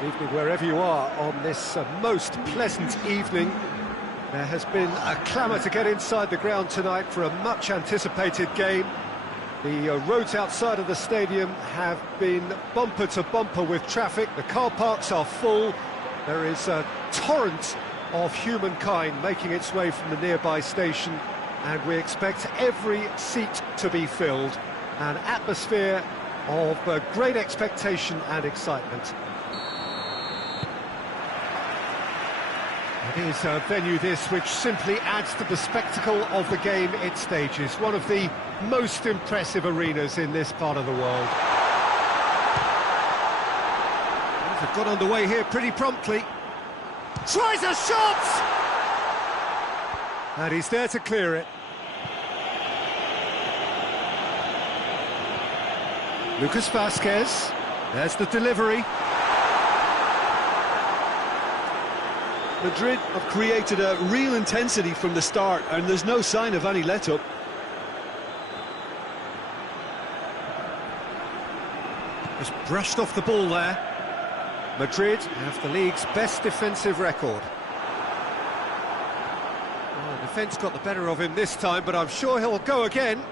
Good evening wherever you are on this most pleasant evening. There has been a clamour to get inside the ground tonight for a much-anticipated game. The roads outside of the stadium have been bumper to bumper with traffic. The car parks are full. There is a torrent of humankind making its way from the nearby station, and we expect every seat to be filled. An atmosphere of great expectation and excitement. It is a venue this which simply adds to the spectacle of the game it stages. One of the most impressive arenas in this part of the world. Things have got underway here pretty promptly. Tries a shot! And he's there to clear it. Lucas Vazquez, there's the delivery. Madrid have created a real intensity from the start, and there's no sign of any let-up. Just brushed off the ball there. Madrid have the league's best defensive record. Well, the defence got the better of him this time, but I'm sure he'll go again.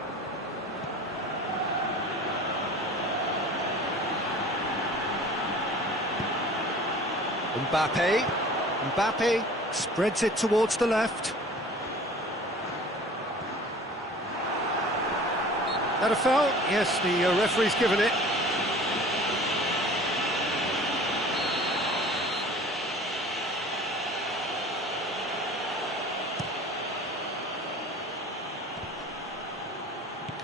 Mbappe spreads it towards the left. That a foul? Yes, the referee's given it.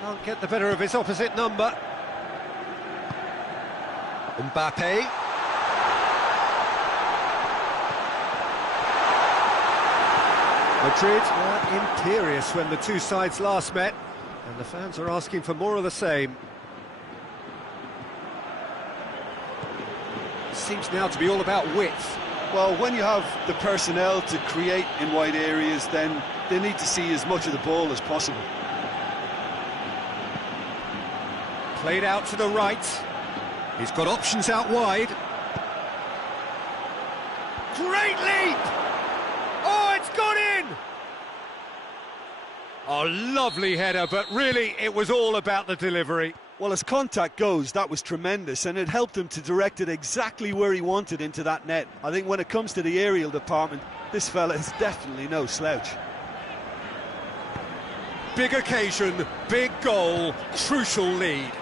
Can't get the better of his opposite number. Mbappe. Madrid were imperious when the two sides last met, and the fans are asking for more of the same. Seems now to be all about width. Well, when you have the personnel to create in wide areas, then they need to see as much of the ball as possible. Played out to the right. He's got options out wide. Great leap! Oh, it's gone in! Oh, lovely header, but really it was all about the delivery. Well, as contact goes, that was tremendous, and it helped him to direct it exactly where he wanted into that net. I think when it comes to the aerial department, this fella is definitely no slouch. Big occasion, big goal, crucial lead.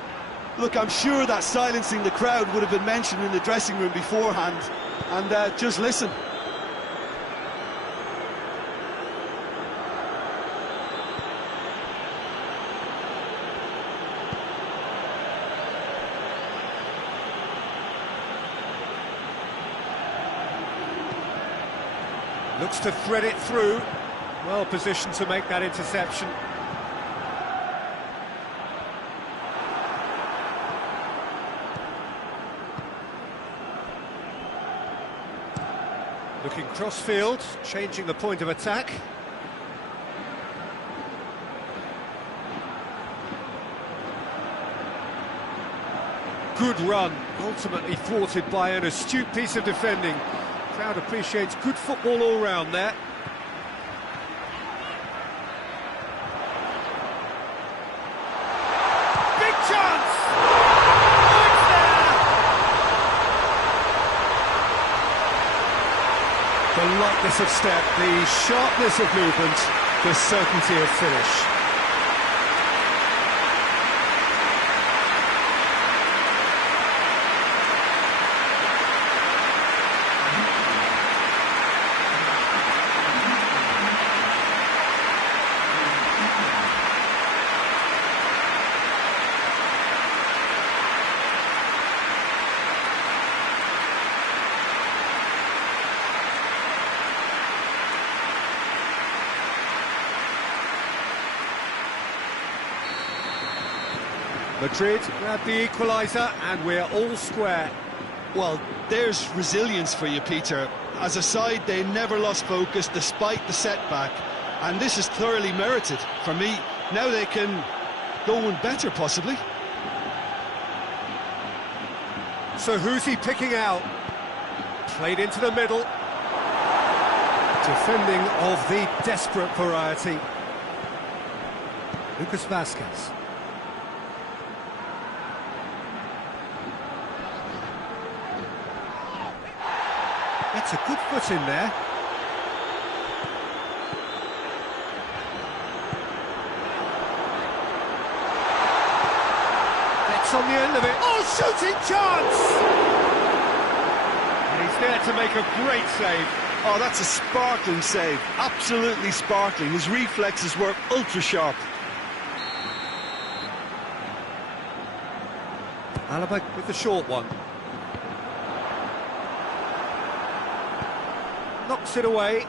Look, I'm sure that silencing the crowd would have been mentioned in the dressing room beforehand, and just listen. Looks to thread it through. Well positioned to make that interception. Looking cross-field, changing the point of attack. Good run, ultimately thwarted by an astute piece of defending. Crowd appreciates good football all round there. Big chance! Oh, it's there! The lightness of step, the sharpness of movement, the certainty of finish. Madrid grab the equaliser and we're all square. Well, there's resilience for you, Peter. As a side, they never lost focus despite the setback, and this is thoroughly merited. For me, now they can go one better, possibly. So who's he picking out? Played into the middle. Defending of the desperate variety. Lucas Vazquez. Gets a good foot in there. Gets on the end of it. Oh, shooting chance! And he's there to make a great save. Oh, that's a sparkling save. Absolutely sparkling. His reflexes were ultra sharp. Alaba with the short one. Knocks it away.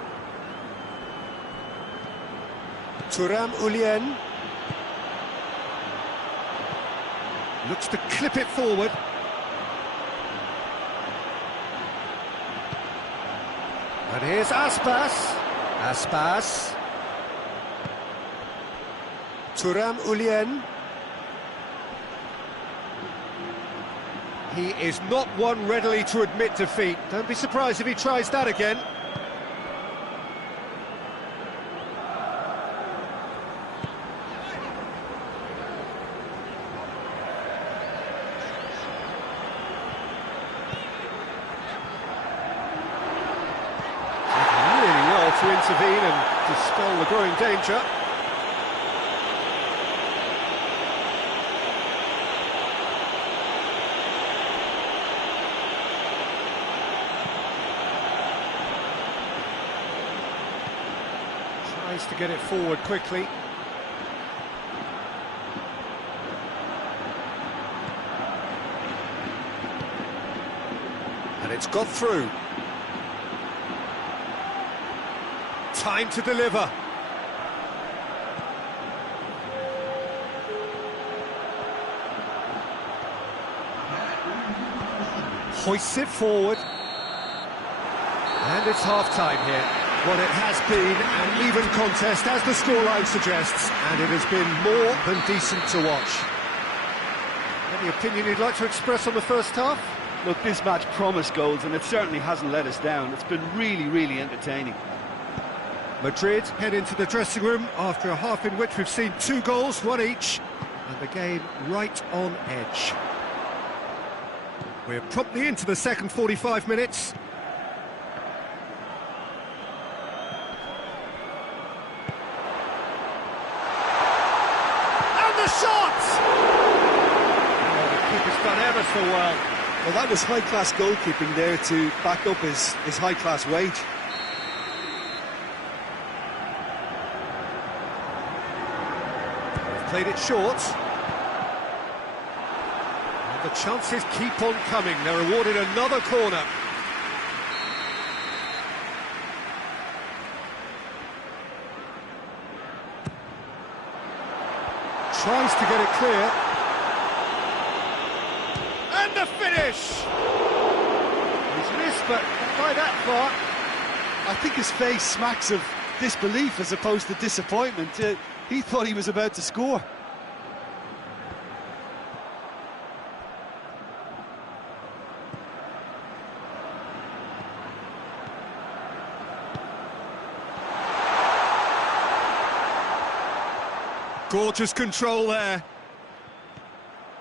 Thuram Ulien. Looks to clip it forward. And here's Aspas. Aspas. Thuram Ulien. He is not one readily to admit defeat. Don't be surprised if he tries that again. Really well to intervene and dispel the growing danger. Tries to get it forward quickly. And it's got through. Time to deliver. Hoists it forward. And it's half-time here. Well, it has been an even contest, as the scoreline suggests, and it has been more than decent to watch. Any opinion you'd like to express on the first half? Look, this match promised goals, and it certainly hasn't let us down. It's been really, really entertaining. Madrid head into the dressing room after a half in which we've seen 2 goals, 1 each, and the game right on edge. We're promptly into the second 45 minutes. Shot! Oh, the keeper's done ever so well. Well, that was high-class goalkeeping there to back up his high-class wage. They've played it short. And the chances keep on coming. They're awarded another corner. Tries to get it clear. And the finish! He's missed, but not by that far. I think his face smacks of disbelief as opposed to disappointment. He thought he was about to score. Gorgeous control there.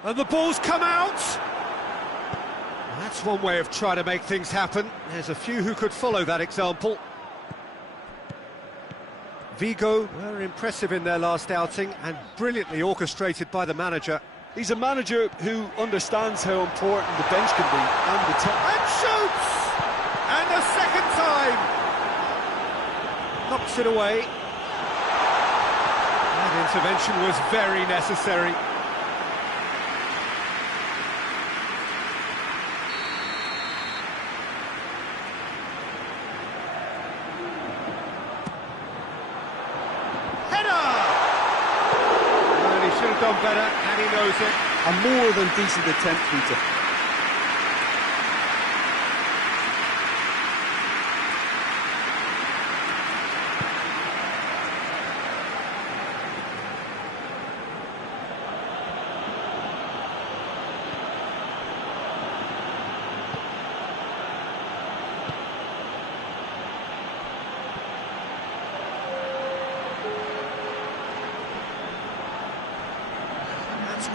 And the ball's come out. Well, that's one way of trying to make things happen. There's a few who could follow that example. Vigo were impressive in their last outing and brilliantly orchestrated by the manager. He's a manager who understands how important the bench can be and the top. And shoots! And a second time! Knocks it away. That intervention was very necessary. Header! Well, he should have done better, and he knows it. A more than decent attempt, Peter.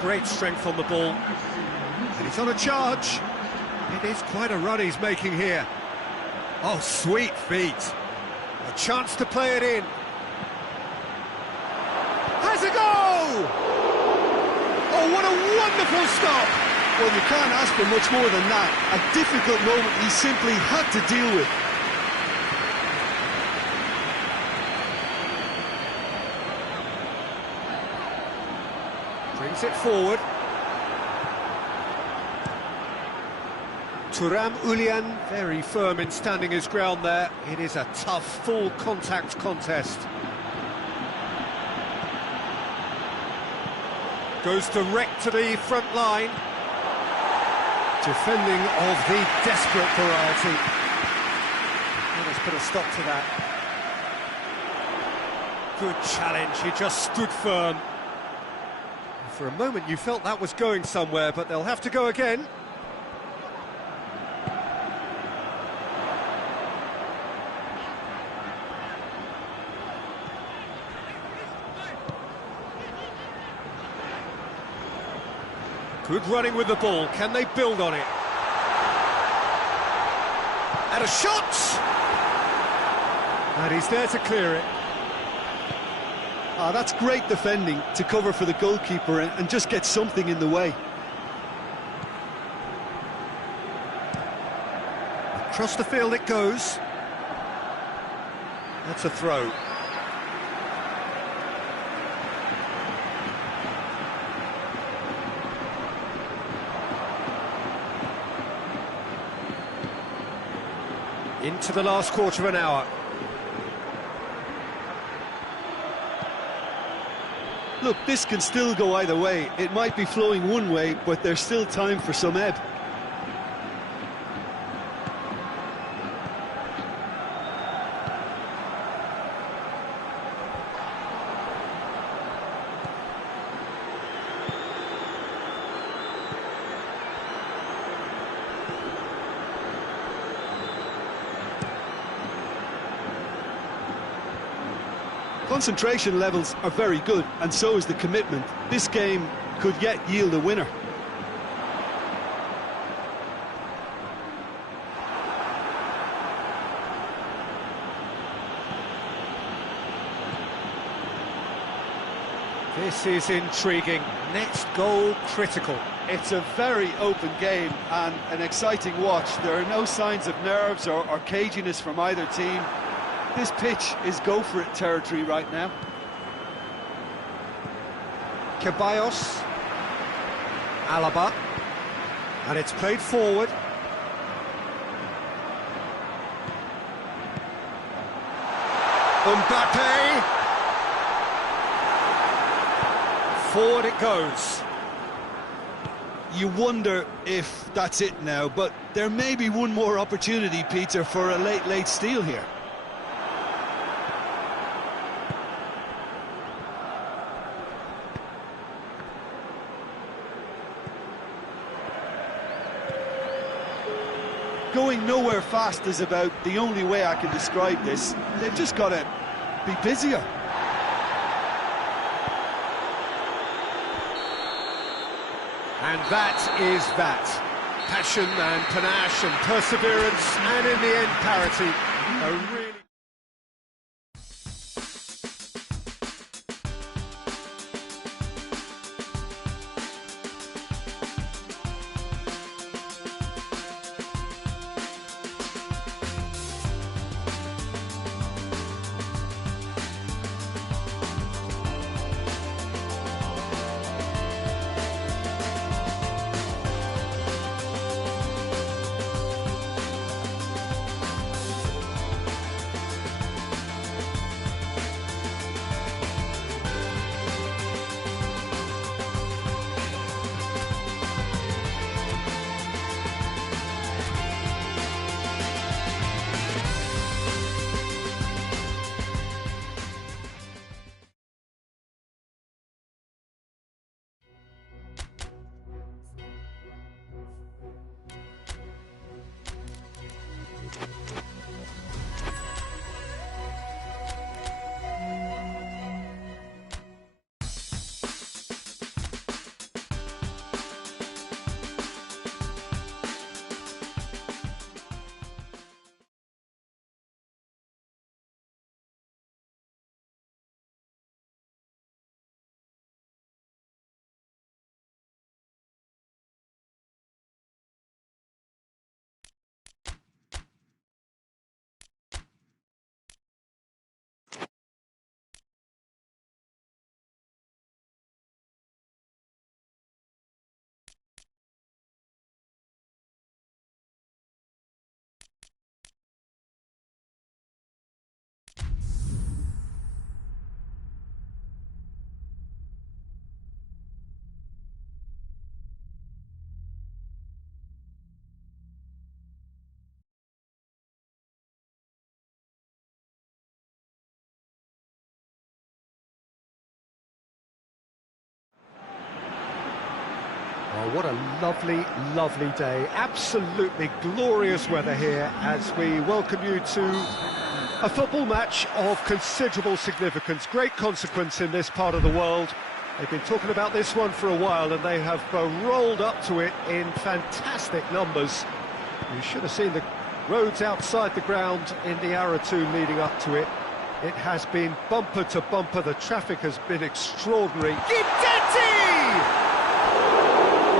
great strength on the ball. And he's on a charge. It is quite a run he's making here. Oh, sweet feet. A chance to play it in. Has a go! Oh, what a wonderful stop! Well, you can't ask for much more than that. A difficult moment he simply had to deal with. Brings it forward. Thuram Ulian, very firm in standing his ground there. It is a tough, full contact contest. Goes direct to the front line. Defending of the desperate variety. Well, let's put a stop to that. Good challenge, he just stood firm. For a moment you felt that was going somewhere, but they'll have to go again. Good running with the ball, can they build on it? And a shot! And he's there to clear it. Ah, that's great defending to cover for the goalkeeper and just get something in the way. Across the field it goes. That's a throw. Into the last quarter of an hour. Look, this can still go either way. It might be flowing one way, but there's still time for some ebb. Concentration levels are very good, and so is the commitment. This game could yet yield a winner. This is intriguing. Next goal critical. It's a very open game and an exciting watch. There are no signs of nerves or caginess from either team. This pitch is go-for-it territory right now. Ceballos. Alaba. And it's played forward. Mbappe. Forward it goes. You wonder if that's it now, but there may be one more opportunity, Peter, for a late steal here. Going nowhere fast is about the only way I can describe this. They've just got to be busier. And that is that. Passion and panache and perseverance, and in the end, parity. A really What a lovely, lovely day. Absolutely glorious weather here as we welcome you to a football match of considerable significance, great consequence in this part of the world. They've been talking about this one for a while and they have rolled up to it in fantastic numbers. You should have seen the roads outside the ground in the hour or two leading up to it. It has been bumper to bumper, the traffic has been extraordinary. Guidetti!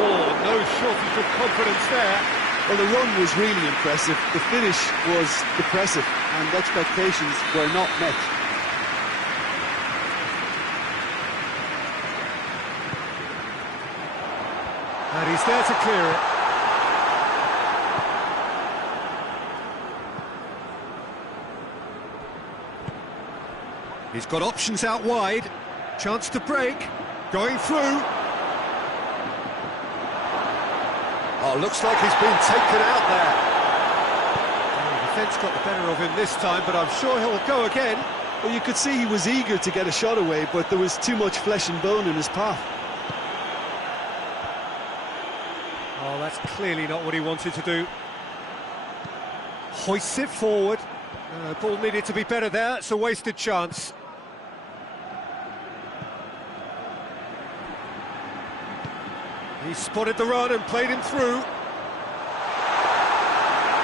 Oh, no shortage of confidence there. Well, the run was really impressive, the finish was depressive, and expectations were not met. And he's there to clear it. He's got options out wide, chance to break, going through. Oh, looks like he's been taken out there. Oh, the defence got the better of him this time, but I'm sure he'll go again. Well, you could see he was eager to get a shot away, but there was too much flesh and bone in his path. Oh, that's clearly not what he wanted to do. Hoists it forward. Ball needed to be better there, it's a wasted chance. He spotted the run and played him through.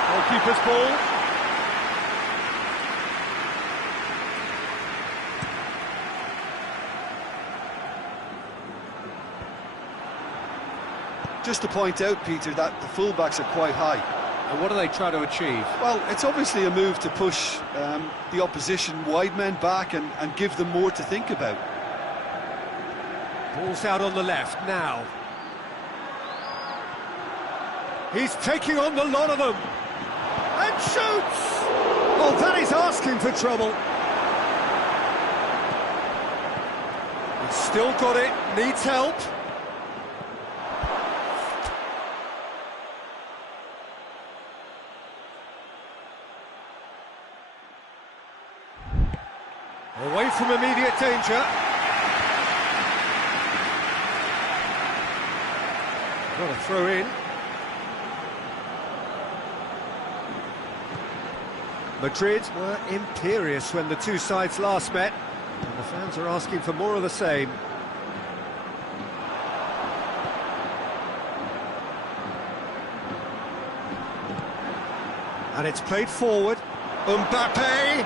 Goalkeeper's ball. Just to point out, Peter, that the fullbacks are quite high. And what are they trying to achieve? Well, it's obviously a move to push the opposition wide men back and give them more to think about. Ball's out on the left now. He's taking on the lot of them. And shoots! Oh, that is asking for trouble. He's still got it, needs help. Away from immediate danger. Got a throw in. Madrid were imperious when the two sides last met, and the fans are asking for more of the same. And it's played forward. Mbappe!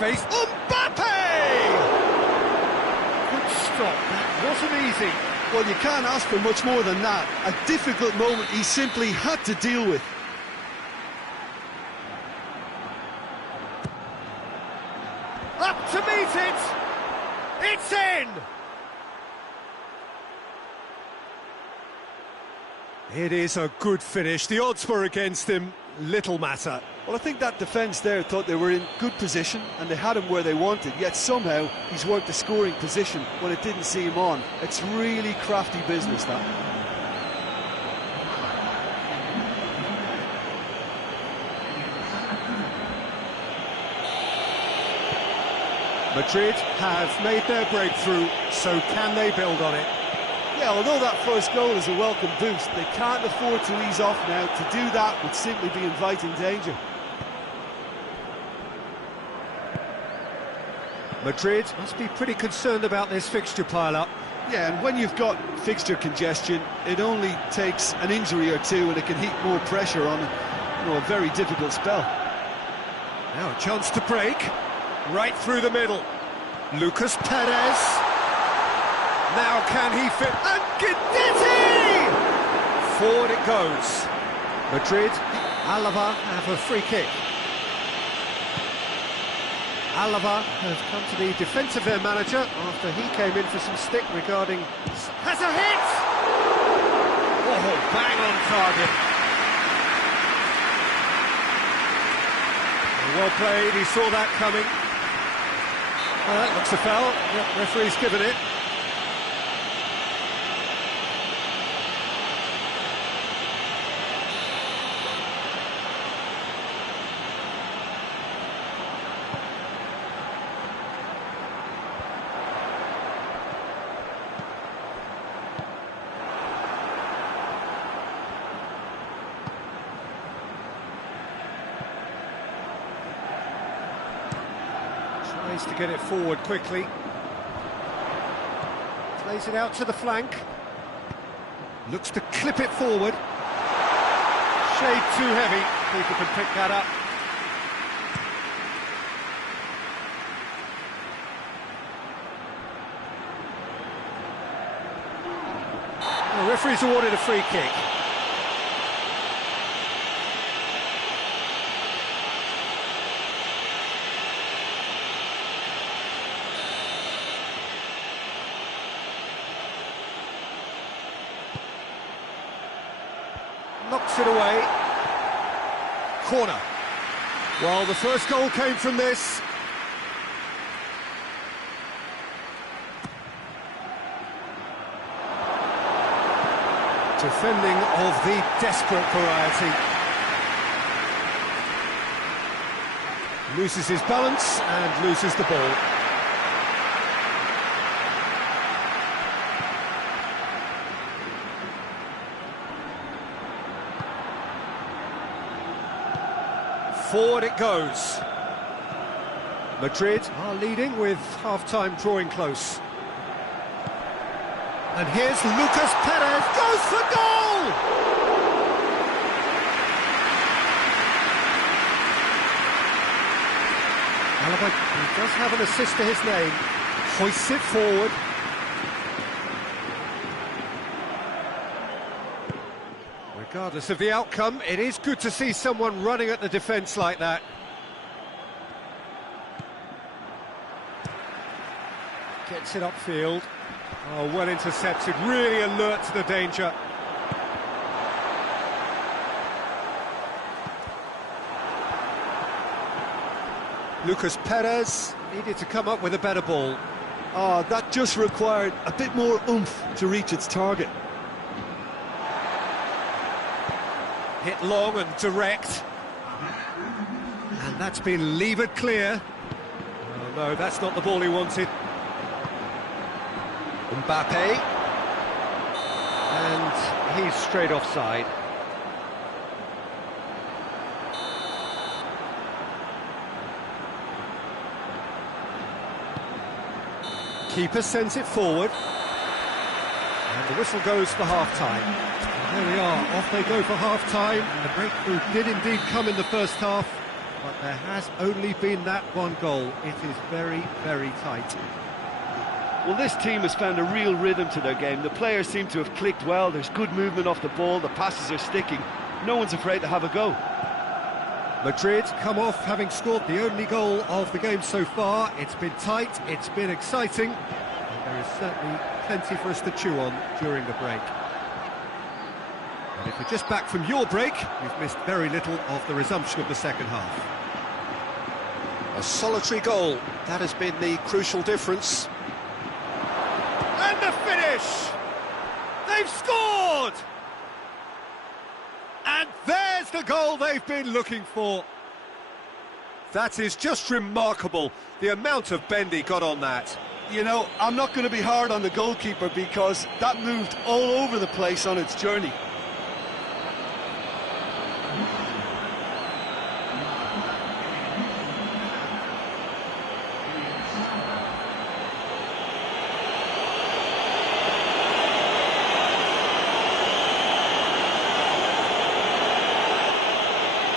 Faced... Mbappe! Good stop, that wasn't easy. Well, you can't ask for much more than that. A difficult moment he simply had to deal with. Up to meet it! It's in! It is a good finish. The odds were against him. Little matter. Well, I think that defence there thought they were in good position and they had him where they wanted, yet somehow he's worked a scoring position when it didn't see him on. It's really crafty business, that. Madrid have made their breakthrough, so can they build on it? Yeah, although that first goal is a welcome boost, they can't afford to ease off now. To do that would simply be inviting danger. Madrid must be pretty concerned about this fixture pile-up. Yeah, and when you've got fixture congestion, it only takes an injury or two and it can heap more pressure on a very difficult spell. Now a chance to break, right through the middle. Lucas Perez. Now can he fit? And Guidetti! Forward it goes. Madrid, Alaba have a free kick. Alaba has come to the defence of their manager after he came in for some stick regarding... Has a hit! Oh, bang on target. Well played, he saw that coming. Well, that looks a foul. Yep, referee's given it. Tries to get it forward quickly. Plays it out to the flank. Looks to clip it forward. Shade too heavy. People can pick that up. The referee's awarded a free kick. Knocks it away. Corner. Well, the first goal came from this. Defending of the desperate variety. Loses his balance and loses the ball. Forward it goes. Madrid are leading with half-time drawing close. And here's Lucas Perez, goes for goal! Alaba, he does have an assist to his name, hoists it forward. Regardless of the outcome, it is good to see someone running at the defence like that. Gets it upfield. Oh, well intercepted, really alert to the danger. Lucas Perez needed to come up with a better ball. Oh, that just required a bit more oomph to reach its target. Hit long and direct. And that's been levered clear. Oh no, that's not the ball he wanted. Mbappe. And he's straight offside. Keeper sends it forward. And the whistle goes for half-time. And there we are, off they go for half-time. The breakthrough did indeed come in the first half, but there has only been that one goal. It is very, very tight. Well, this team has found a real rhythm to their game. The players seem to have clicked well. There's good movement off the ball. The passes are sticking. No one's afraid to have a go. Madrid come off having scored the only goal of the game so far. It's been tight, it's been exciting, and there is certainly plenty for us to chew on during the break. And if you're just back from your break, you've missed very little of the resumption of the second half. A solitary goal, that has been the crucial difference. And the finish! They've scored! And there's the goal they've been looking for. That is just remarkable, the amount of bend he got on that. You know, I'm not going to be hard on the goalkeeper because that moved all over the place on its journey.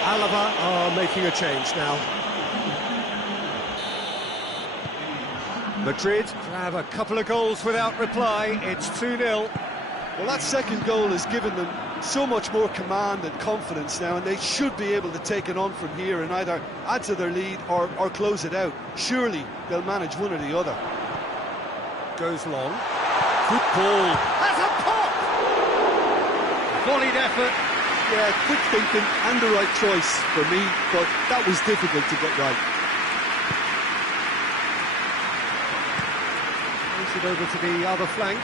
Alaba are making a change now. Madrid grab a couple of goals without reply. It's 2-0. Well, that second goal has given them so much more command and confidence now, and they should be able to take it on from here and either add to their lead or close it out. Surely they'll manage one or the other. Goes long. Good ball. Has a pop! Volleyed effort. Yeah, quick thinking and the right choice for me, but that was difficult to get right. Moves it over to the other flank.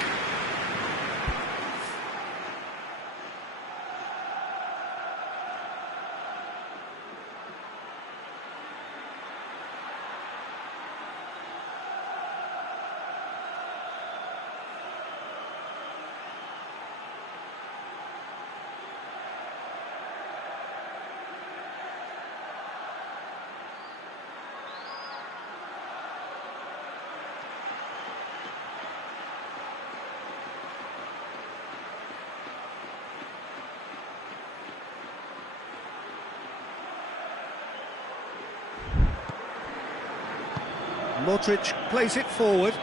Modric plays it forward.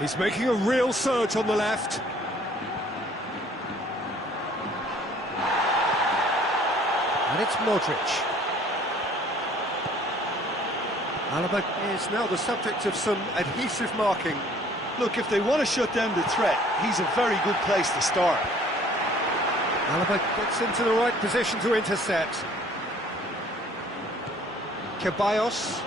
He's making a real surge on the left. And it's Modric. Alaba is now the subject of some adhesive marking. Look, if they want to shut down the threat, he's a very good place to start. Alaba gets into the right position to intercept. Ceballos.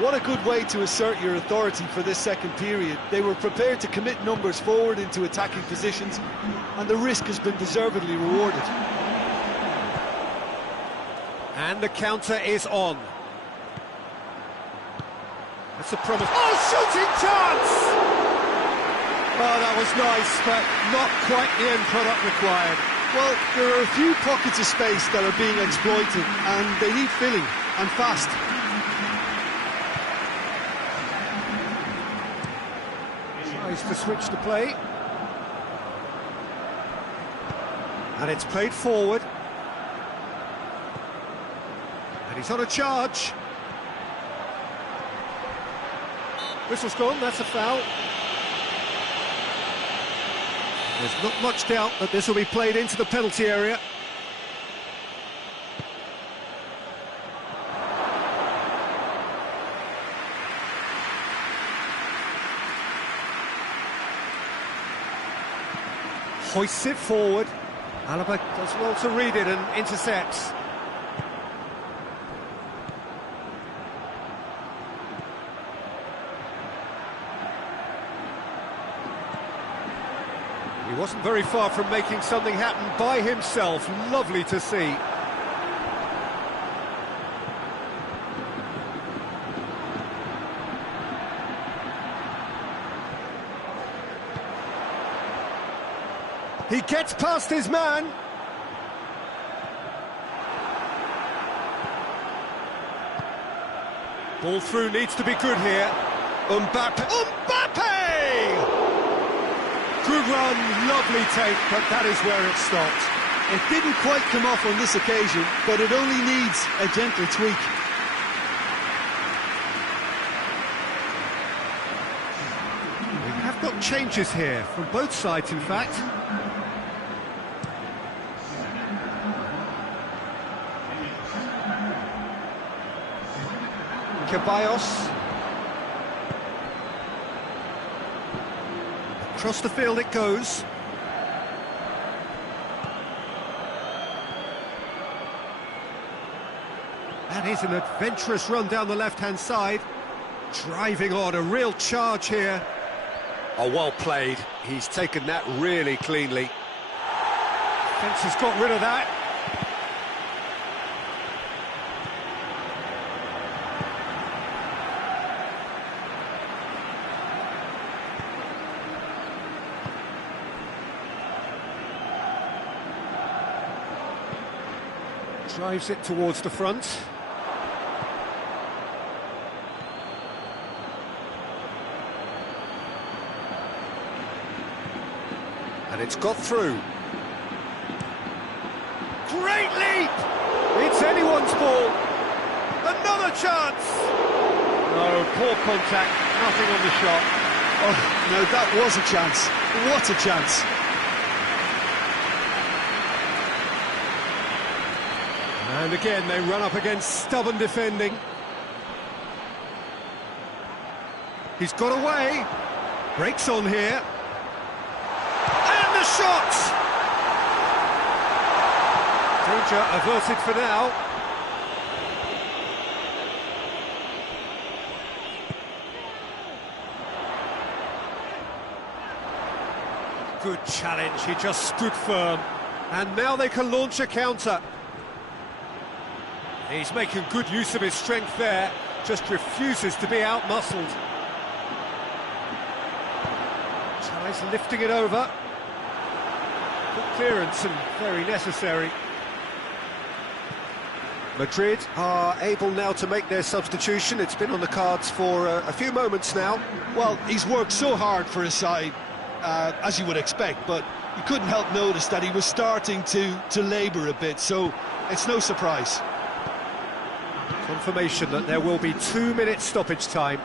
What a good way to assert your authority for this second period. They were prepared to commit numbers forward into attacking positions, and the risk has been deservedly rewarded. And the counter is on. That's a promise. Oh, shooting chance! Oh, that was nice, but not quite the end product required. Well, there are a few pockets of space that are being exploited, and they need filling, and fast. Tries to switch the play. And it's played forward. And he's on a charge. Whistle's gone, that's a foul. There's not much doubt that this will be played into the penalty area. Hoists it forward. Alaba does well to read it and intercepts. He wasn't very far from making something happen by himself. Lovely to see. He gets past his man. Ball through needs to be good here. Mbappe. Good run, lovely take, but that is where it stopped. It didn't quite come off on this occasion, but it only needs a gentle tweak. We have got changes here, from both sides in fact. Ceballos. Across the field it goes. That is an adventurous run down the left-hand side. Driving on, a real charge here. Oh, well played. He's taken that really cleanly. Fence has got rid of that. Drives it towards the front. And it's got through. Great leap! It's anyone's ball. Another chance! No, poor contact, nothing on the shot. Oh, no, that was a chance. What a chance. And again, they run up against stubborn defending. He's got away. Breaks on here. And the shot! Danger averted for now. Good challenge, he just stood firm. And now they can launch a counter. He's making good use of his strength there, just refuses to be out-muscled. Tries lifting it over. Good clearance and very necessary. Madrid are able now to make their substitution. It's been on the cards for a few moments now. Well, he's worked so hard for his side, as you would expect, but you couldn't help notice that he was starting to labour a bit, so it's no surprise. Confirmation that there will be 2 minutes stoppage time.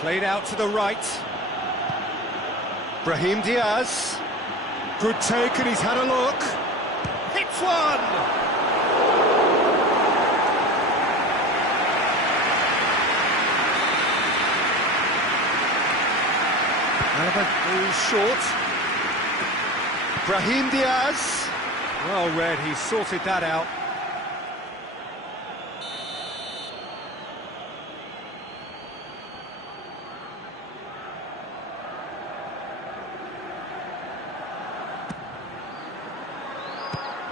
Played out to the right. Brahim Diaz. Good take, and he's had a look. Hits one! Ball short. Brahim Diaz. Well read, he sorted that out.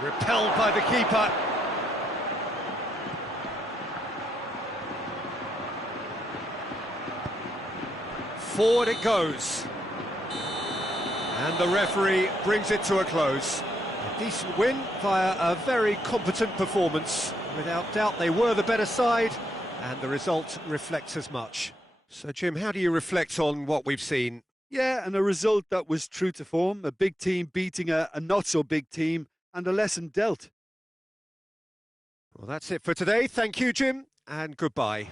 Repelled by the keeper. Forward it goes. And the referee brings it to a close. A decent win via a very competent performance. Without doubt, they were the better side, and the result reflects as much. So, Jim, how do you reflect on what we've seen? Yeah, and a result that was true to form, a big team beating a not-so-big team, and a lesson dealt. Well, that's it for today. Thank you, Jim, and goodbye.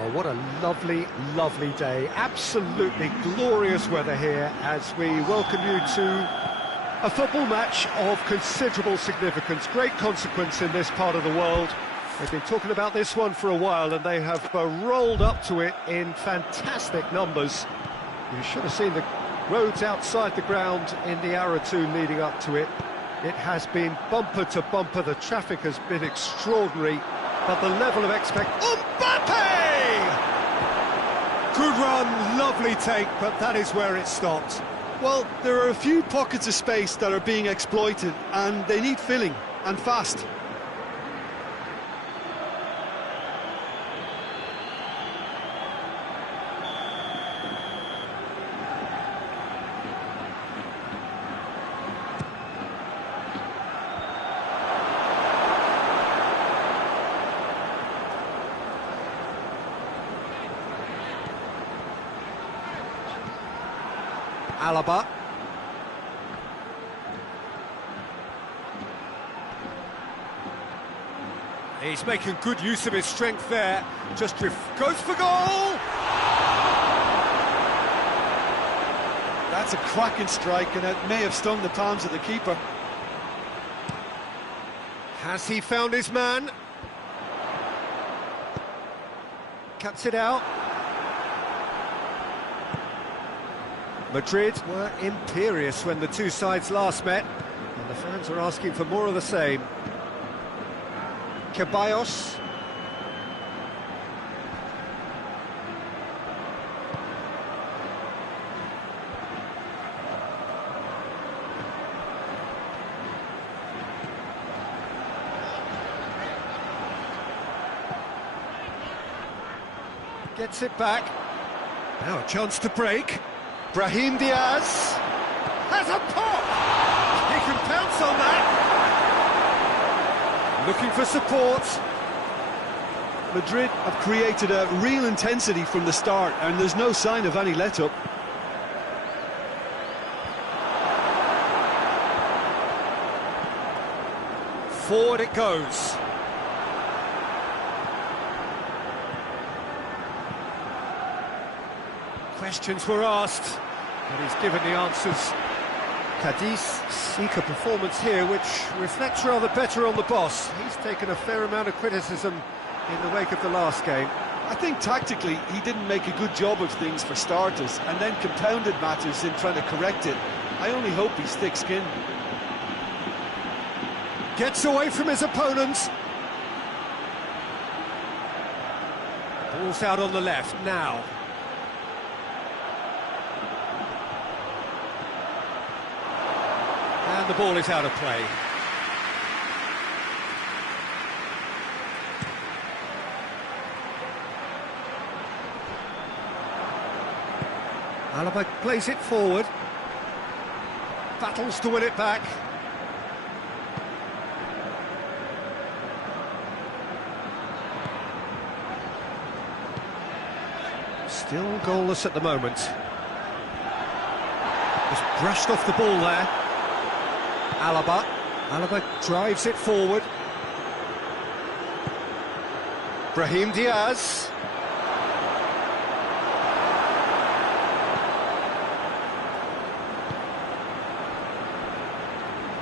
Oh, what a lovely, lovely day. Absolutely glorious weather here as we welcome you to a football match of considerable significance. Great consequence in this part of the world. They've been talking about this one for a while and they have rolled up to it in fantastic numbers. You should have seen the roads outside the ground in the hour or two leading up to it. It has been bumper to bumper. The traffic has been extraordinary, but the level of Mbappe! Good run, lovely take, but that is where it stopped. Well, there are a few pockets of space that are being exploited, and they need filling, and fast. Alaba. He's making good use of his strength there. Just goes for goal! That's a cracking strike, and it may have stung the palms of the keeper. Has he found his man? Cuts it out. Madrid were imperious when the two sides last met, and the fans are asking for more of the same. Ceballos. Gets it back. Now a chance to break. Brahim Diaz has a pop! He can pounce on that! Looking for support. Madrid have created a real intensity from the start, and there's no sign of any let-up. Forward it goes. Questions were asked, but he's given the answers. Cadiz seek a performance here which reflects rather better on the boss. He's taken a fair amount of criticism in the wake of the last game. I think tactically he didn't make a good job of things for starters, and then compounded matters in trying to correct it. I only hope he's thick-skinned. Gets away from his opponents. Ball's out on the left now. And the ball is out of play. Alaba plays it forward. Battles to win it back. Still goalless at the moment. Just brushed off the ball there. Alaba drives it forward. Brahim Diaz.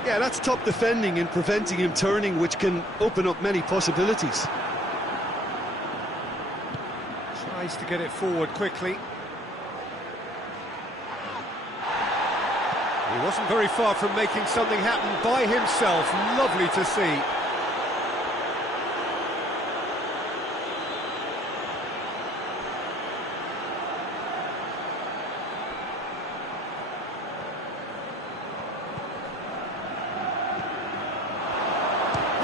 Yeah, that's top defending and preventing him turning, which can open up many possibilities. Tries to get it forward quickly. He wasn't very far from making something happen by himself. Lovely to see.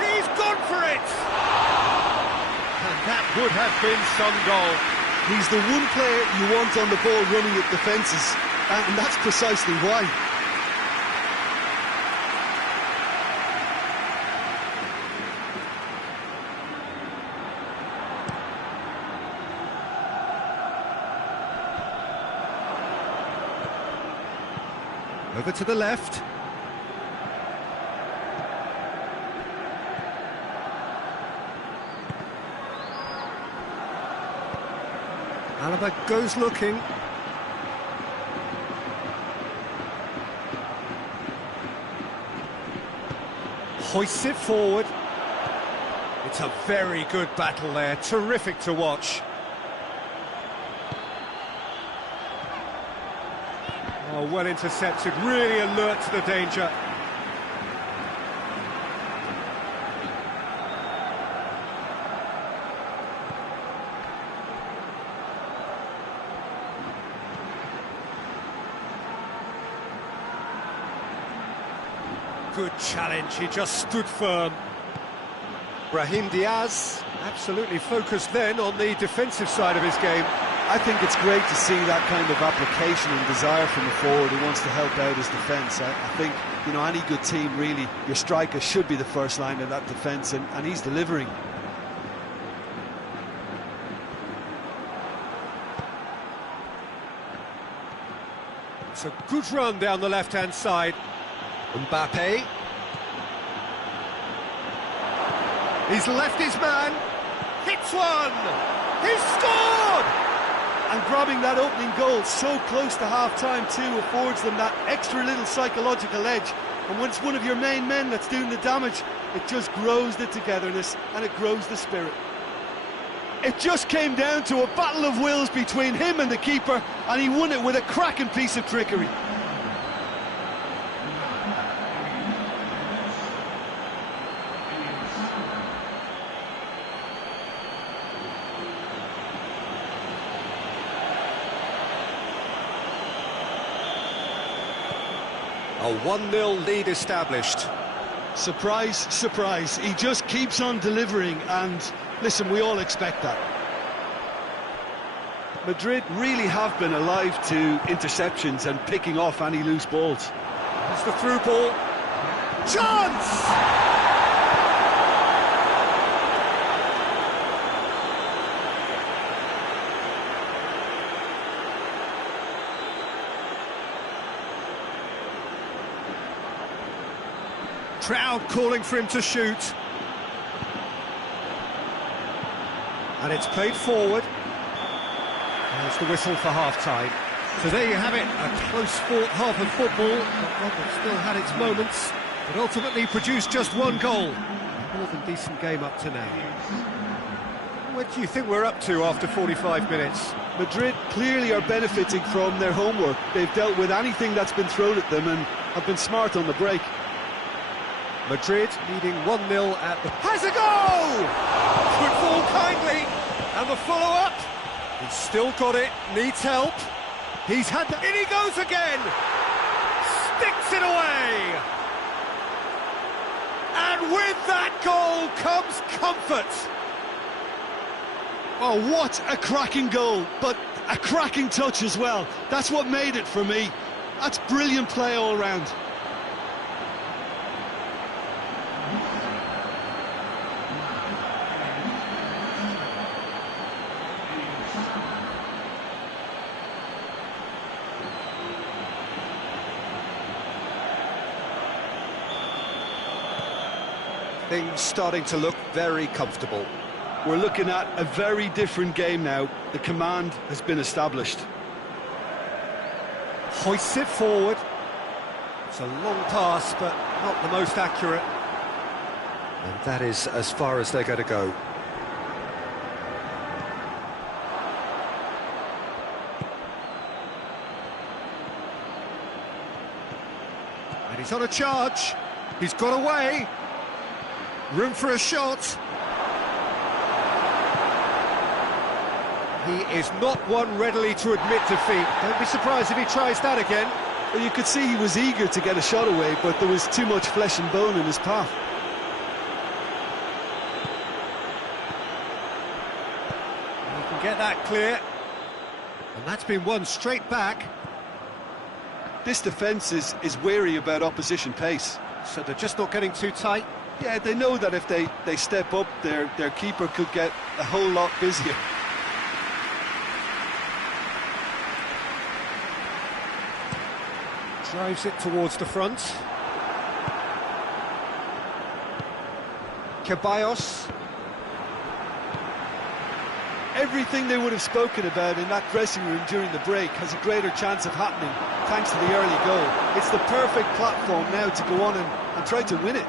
He's gone for it! And that would have been some goal. He's the one player you want on the ball running at defences, and that's precisely why. Over to the left. Alaba goes looking. Hoists it forward. It's a very good battle there, terrific to watch. Oh, well intercepted, really alert to the danger. Good challenge, he just stood firm. Brahim Diaz, absolutely focused then on the defensive side of his game. I think it's great to see that kind of application and desire from the forward who wants to help out his defence. I think, you know, any good team, really, your striker should be the first line of that defence, and he's delivering. It's a good run down the left-hand side. Mbappe. He's left his man. Hits one. He's scored! And grabbing that opening goal so close to half-time too affords them that extra little psychological edge. And when it's one of your main men that's doing the damage, it just grows the togetherness and it grows the spirit. It just came down to a battle of wills between him and the keeper, and he won it with a cracking piece of trickery. A 1-0 lead established. Surprise, surprise. He just keeps on delivering, and listen, we all expect that. Madrid really have been alive to interceptions and picking off any loose balls. That's the through ball. Chance! Crowd calling for him to shoot. And it's played forward. There's the whistle for half-time. So there you have it, a close-fought half of football, but one that still had its moments, but ultimately produced just one goal. A more than decent game up to now. What do you think we're up to after 45 minutes? Madrid clearly are benefiting from their homework. They've dealt with anything that's been thrown at them and have been smart on the break. Madrid leading 1-0 at the... Has a goal! Good ball kindly, and the follow-up. He's still got it, needs help. He's had the... In he goes again! Sticks it away! And with that goal comes comfort. Oh, what a cracking goal, but a cracking touch as well. That's what made it for me. That's brilliant play all round. Things starting to look very comfortable. We're looking at a very different game now. The command has been established. Hoists it forward. It's a long pass, but not the most accurate. And that is as far as they're going to go. And he's on a charge. He's got away. Room for a shot. He is not one readily to admit defeat. Don't be surprised if he tries that again. Well, you could see he was eager to get a shot away, but there was too much flesh and bone in his path. He can get that clear. And that's been won straight back. This defence is wary about opposition pace. So they're just not getting too tight. Yeah, they know that if they step up, their keeper could get a whole lot busier. Drives it towards the front. Ceballos. Everything they would have spoken about in that dressing room during the break has a greater chance of happening thanks to the early goal. It's the perfect platform now to go on and try to win it.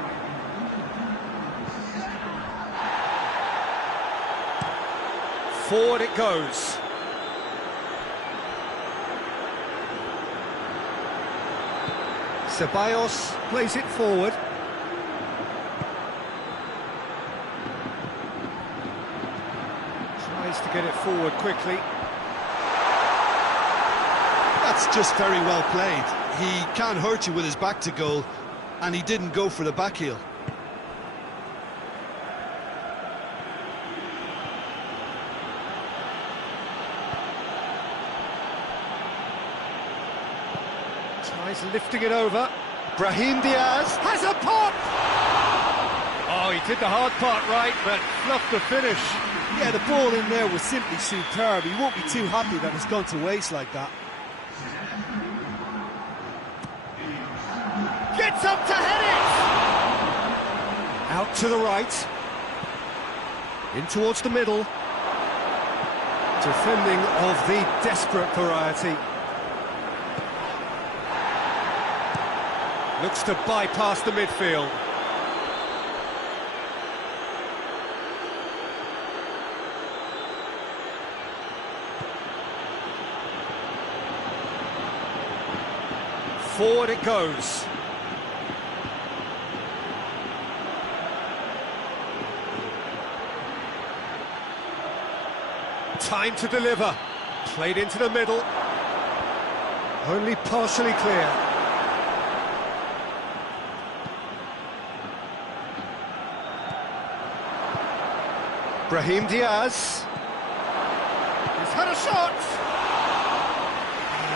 Forward it goes. Ceballos plays it forward. Tries to get it forward quickly. That's just very well played. He can't hurt you with his back to goal, and he didn't go for the back heel. Tries lifting it over. Brahim Diaz has a pop! Oh, he did the hard part right, but fluffed the finish. Yeah, the ball in there was simply superb. He won't be too happy that it's gone to waste like that. Gets up to head it! Out to the right. In towards the middle. Defending of the desperate variety. Looks to bypass the midfield. Forward it goes. Time to deliver. Played into the middle. Only partially clear. Brahim Diaz. He's had a shot.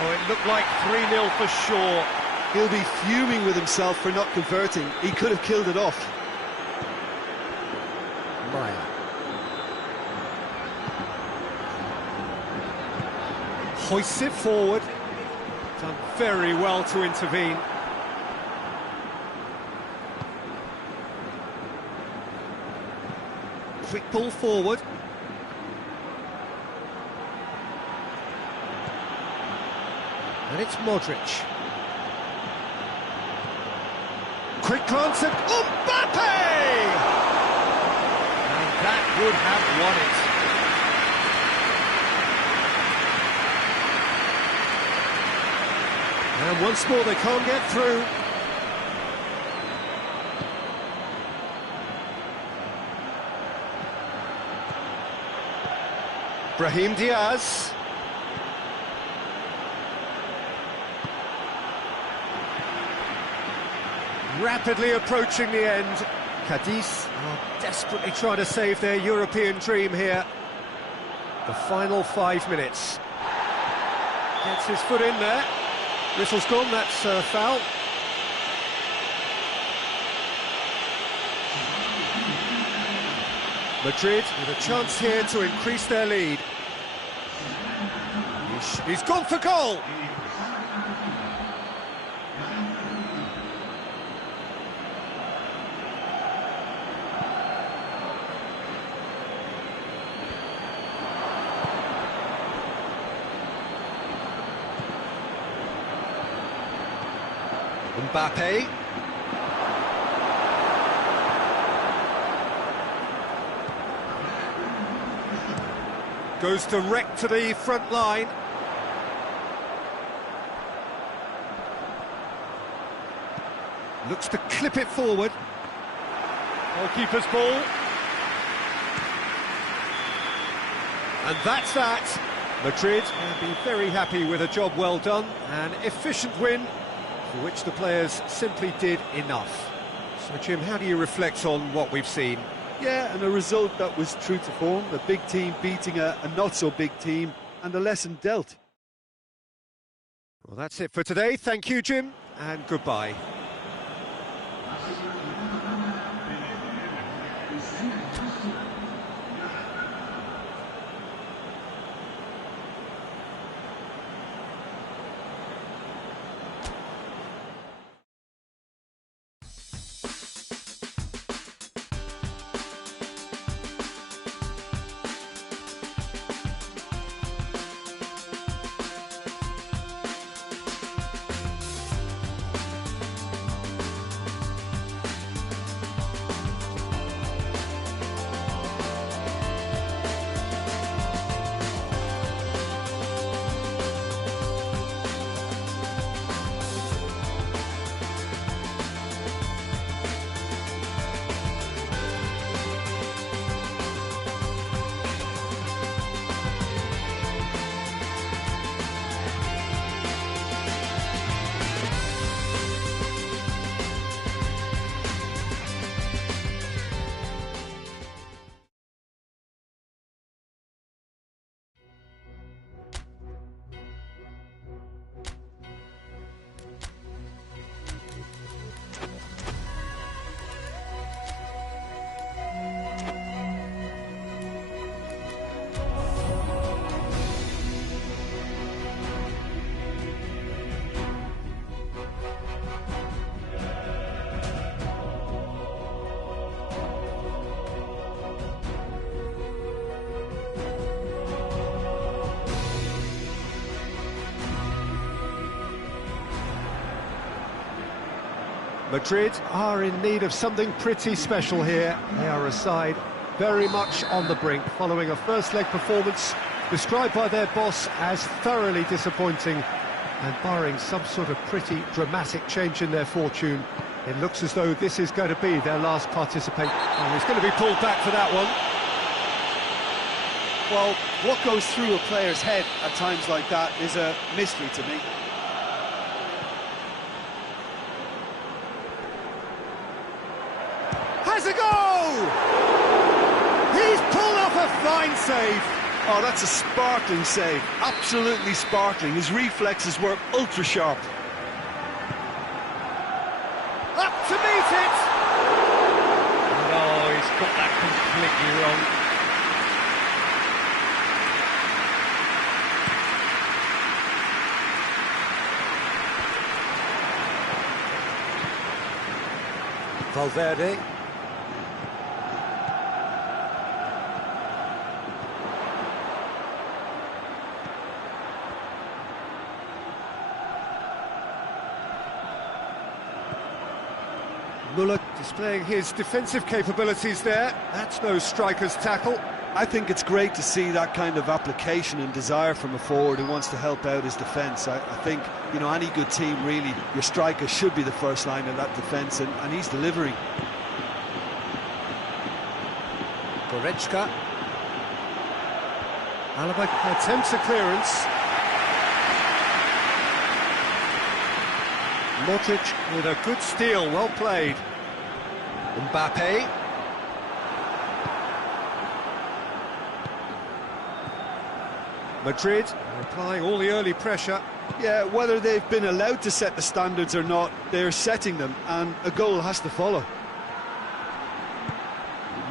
Oh, it looked like 3-0 for sure. He'll be fuming with himself for not converting. He could have killed it off. Miura. Hoists it forward. Done very well to intervene. Quick ball forward. And it's Modric. Quick glance at Mbappe! And that would have won it. And once more they can't get through. Brahim Diaz. Rapidly approaching the end. Cadiz are desperately trying to save their European dream here. The final 5 minutes. Gets his foot in there. Whistle's gone, that's a foul. Madrid with a chance here to increase their lead. He's gone for goal! Mbappe. Goes direct to the front line. Looks to clip it forward. Goalkeeper's ball. And that's that. Madrid can be very happy with a job well done. An efficient win, for which the players simply did enough. So, Jim, how do you reflect on what we've seen? Yeah, and a result that was true to form. A big team beating a not-so-big team, and a lesson dealt. Well, that's it for today. Thank you, Jim, and goodbye. Madrid are in need of something pretty special here. They are a side very much on the brink, following a first-leg performance described by their boss as thoroughly disappointing, and barring some sort of pretty dramatic change in their fortune, it looks as though this is going to be their last participation. Oh, he's going to be pulled back for that one. Well, what goes through a player's head at times like that is a mystery to me. Has a go! He's pulled off a fine save. Oh, that's a sparkling save. Absolutely sparkling. His reflexes were ultra sharp. Up to meet it! No, he's got that completely wrong. Valverde. Miura displaying his defensive capabilities there. That's no striker's tackle. I think it's great to see that kind of application and desire from a forward who wants to help out his defence. I think, you know, any good team, really, your striker should be the first line of that defence, and he's delivering. Goretzka. Alaba attempts a clearance. Modric with a good steal, well played. Mbappe. Madrid applying all the early pressure. Yeah, whether they've been allowed to set the standards or not, they're setting them, and a goal has to follow.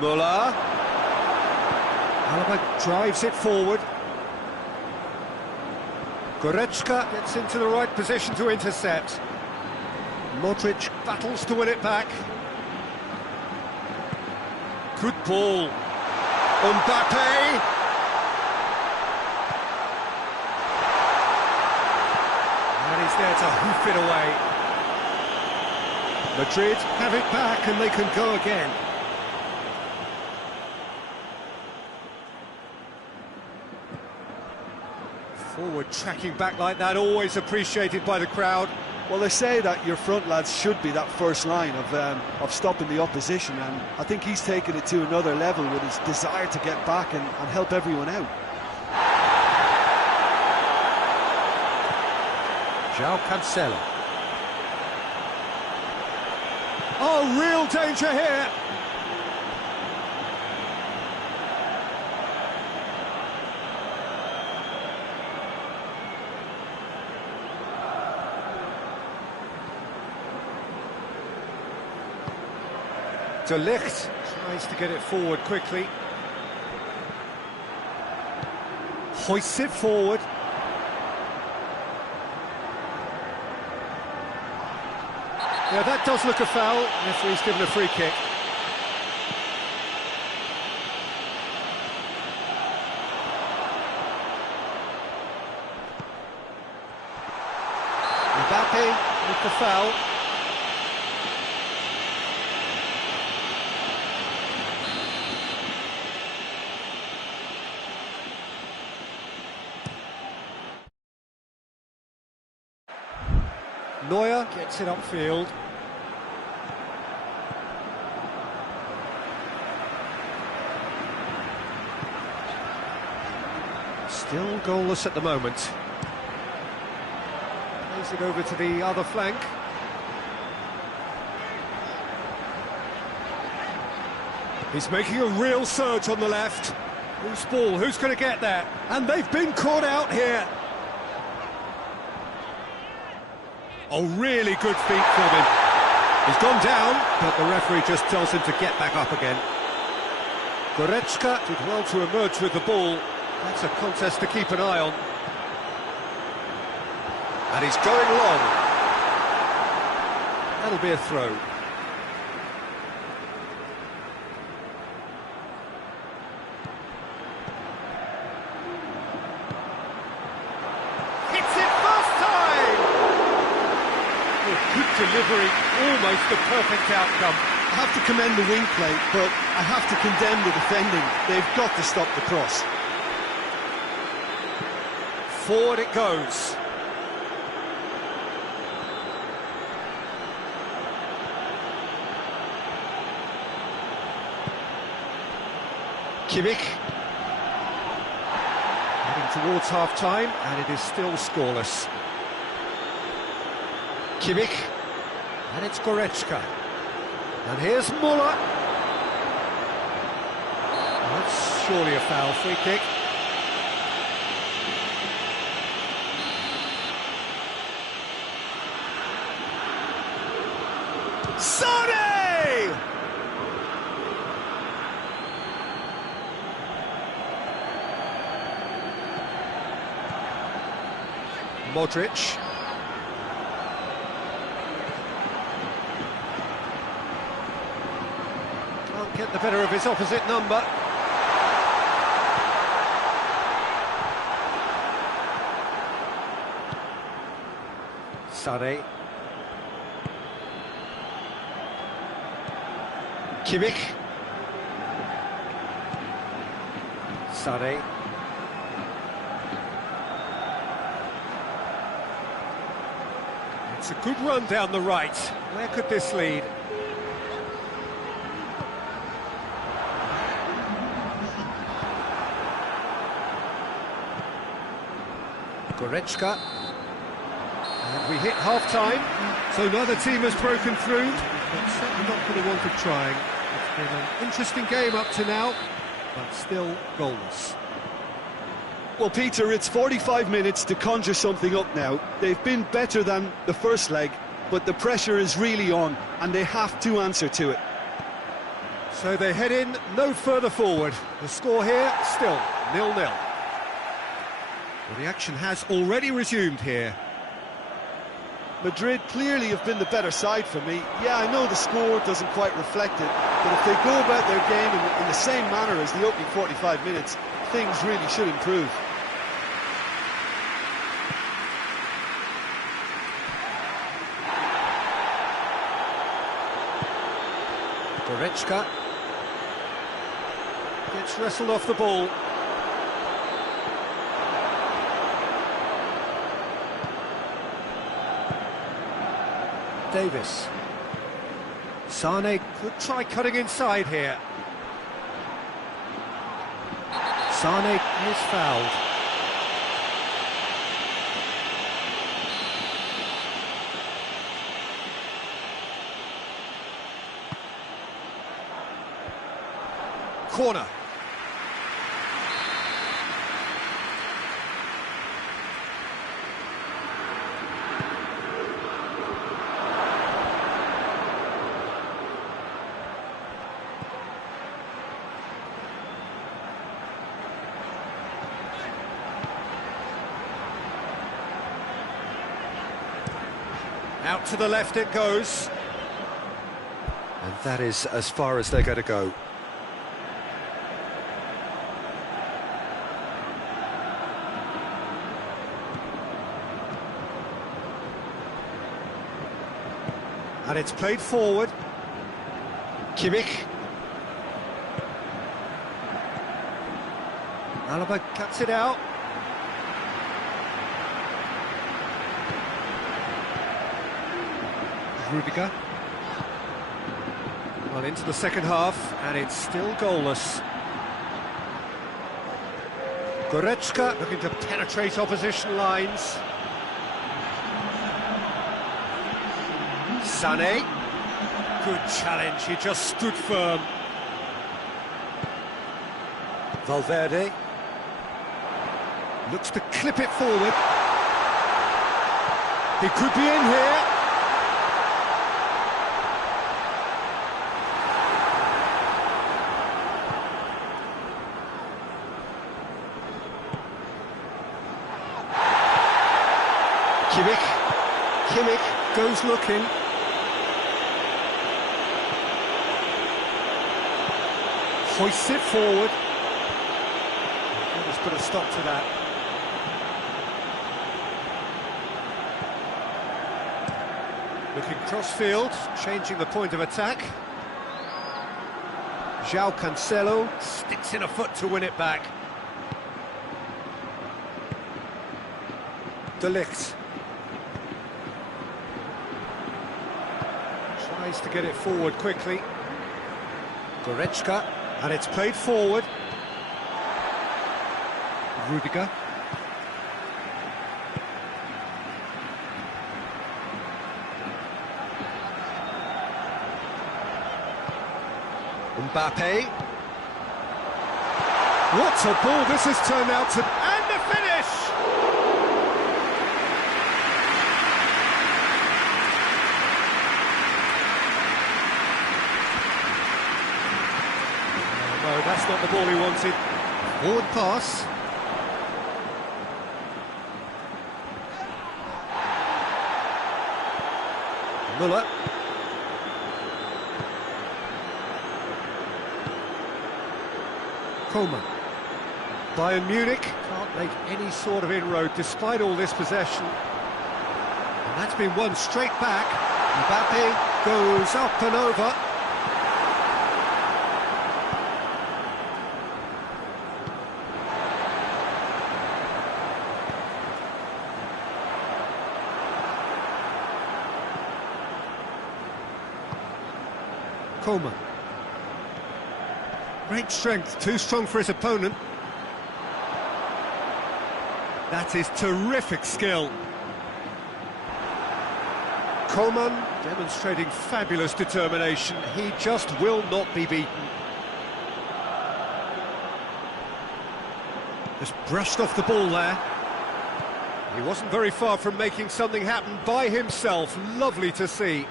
Miura. Alaba drives it forward. Goretzka gets into the right position to intercept. Modric battles to win it back. Good ball. Mbappe. And he's there to hoof it away. Madrid have it back and they can go again. Forward tracking back like that, always appreciated by the crowd. Well, they say that your front lads should be that first line of stopping the opposition, and I think he's taken it to another level with his desire to get back and help everyone out. João Cancelo. Oh, real danger here. De Ligt tries to get it forward quickly. Hoists it forward. Yeah, that does look a foul. Referee's given a free kick. Mbappe with the foul. Neuer gets it upfield. Still goalless at the moment. Plays it over to the other flank. He's making a real surge on the left. Loose ball, who's going to get there? And they've been caught out here. Oh, really good feet from him. He's gone down, but the referee just tells him to get back up again. Goretzka did well to emerge with the ball. That's a contest to keep an eye on. And he's going long. That'll be a throw. delivery, almost the perfect outcome. I have to commend the wing play, but I have to condemn the defending. They've got to stop the cross. Forward it goes. Kimmich. Heading towards half-time, and it is still scoreless. Kimmich. And it's Goretzka. And here's Miura. That's surely a foul. Free kick. Sane! Modric. Can't get the better of his opposite number. Sane. Kimmich. Sane. It's a good run down the right. Where could this lead? Goretzka. And we hit half-time. So neither team has broken through, but certainly not for the want of trying. It's been an interesting game up to now, but still goalless. Well, Peter, it's 45 minutes to conjure something up now. They've been better than the first leg, but the pressure is really on, and they have to answer to it. So they head in no further forward. The score here, still 0-0. Well, the action has already resumed here. Madrid clearly have been the better side for me. Yeah, I know the score doesn't quite reflect it, but if they go about their game in the same manner as the opening 45 minutes, things really should improve. Goretzka gets wrestled off the ball. Davis. Sane could try cutting inside here. Sane is fouled. Corner. Out to the left it goes. And that is as far as they're going to go. And it's played forward. Kimmich. Alaba cuts it out. Rudiger. Well, into the second half, and it's still goalless. Goretzka looking to penetrate opposition lines. Sané. Good challenge, he just stood firm. Valverde. Looks to clip it forward. He could be in here. Kimmich goes looking. Hoists it forward. Just put a stop to that. Looking cross-field, changing the point of attack. João Cancelo sticks in a foot to win it back. De Ligt. Tries to get it forward quickly. Goretzka, and it's played forward. Rudiger. Mbappe. What a ball this has turned out to... And the finish! No, that's not the ball he wanted. Forward pass. Muller. Coman. Bayern Munich can't make any sort of inroad despite all this possession. And that's been won straight back. Mbappe goes up and over. Coman. Great strength, too strong for his opponent. That is terrific skill. Coman demonstrating fabulous determination. He just will not be beaten. Just brushed off the ball there. He wasn't very far from making something happen by himself. Lovely to see.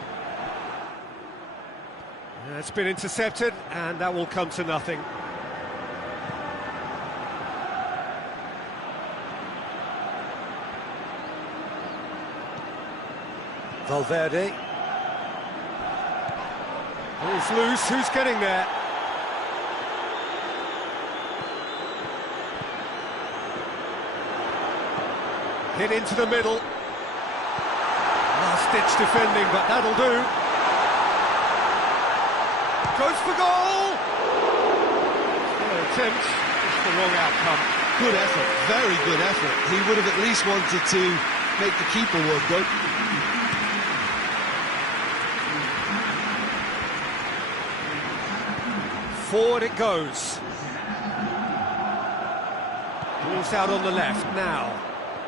It's been intercepted, and that will come to nothing. Valverde. Ball's loose, who's getting there? Hit into the middle. Last-ditch defending, but that'll do. Goes for goal! Fair attempt, just the wrong outcome. Good effort, very good effort. He would have at least wanted to make the keeper work, though. Forward it goes. Ball's out on the left now.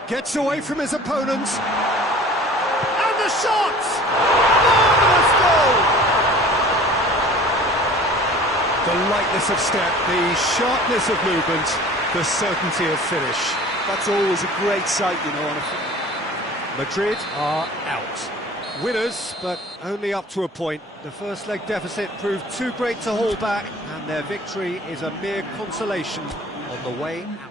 Gets away from his opponents. And the shot! Marvellous goal! The lightness of step, the sharpness of movement, the certainty of finish. That's always a great sight, you know. Madrid are out. Winners, but only up to a point. The first leg deficit proved too great to hold back, and their victory is a mere consolation on the way out.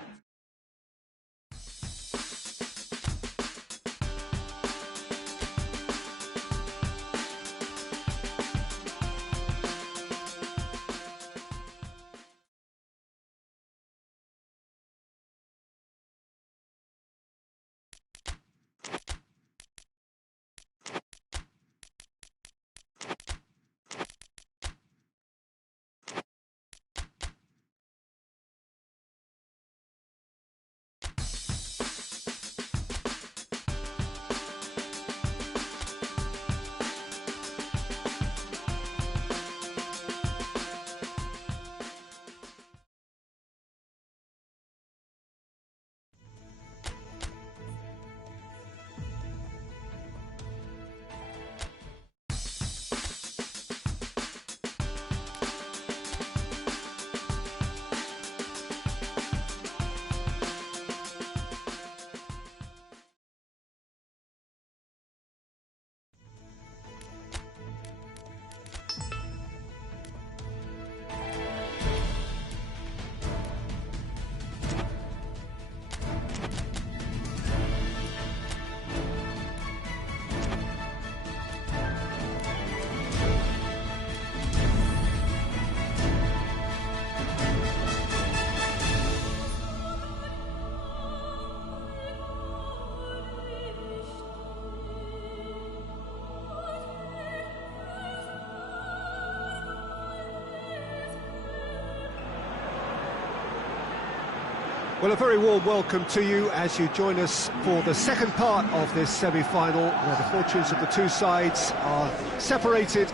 Well, a very warm welcome to you as you join us for the second part of this semi-final, where the fortunes of the two sides are separated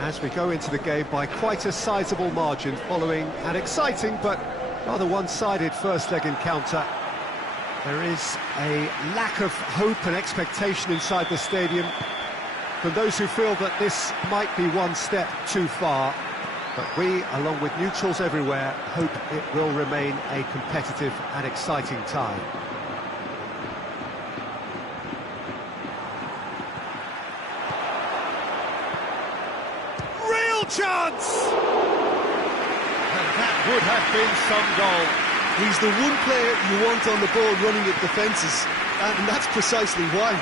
as we go into the game by quite a sizable margin, following an exciting but rather one-sided first leg encounter. There is a lack of hope and expectation inside the stadium from those who feel that this might be one step too far. But we, along with neutrals everywhere, hope it will remain a competitive and exciting tie. Real chance! And that would have been some goal. He's the one player you want on the ball running at defences, and that's precisely why.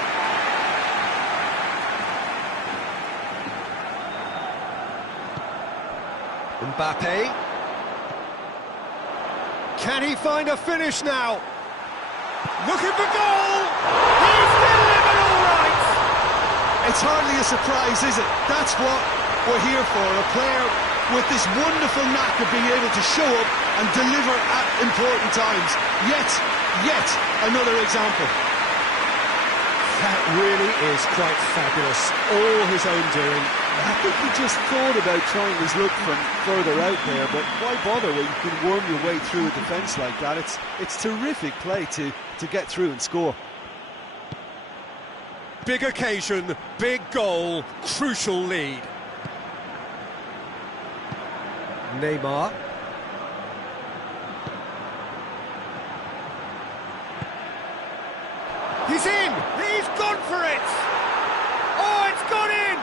Mbappe. Can he find a finish now? Looking for goal! He's delivered all right! It's hardly a surprise, is it? That's what we're here for, a player with this wonderful knack of being able to show up and deliver at important times. Yet another example. That really is quite fabulous, all his own doing. I think he just thought about trying his luck from further out there, but why bother when you can worm your way through a defence like that? It's terrific play to get through and score. Big occasion, big goal, crucial lead. Neymar. He's in! He's gone for it! Oh, it's gone in!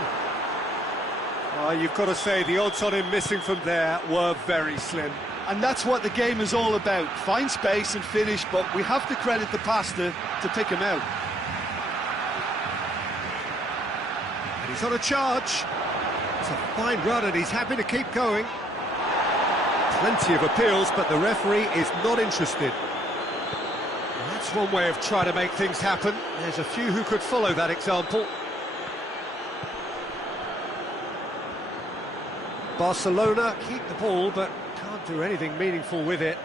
Oh, you've got to say, the odds on him missing from there were very slim. And that's what the game is all about. Find space and finish, but we have to credit the pass to pick him out. And he's on a charge. It's a fine run and he's happy to keep going. Plenty of appeals, but the referee is not interested. Well, that's one way of trying to make things happen. There's a few who could follow that example. Barcelona keep the ball, but can't do anything meaningful with it.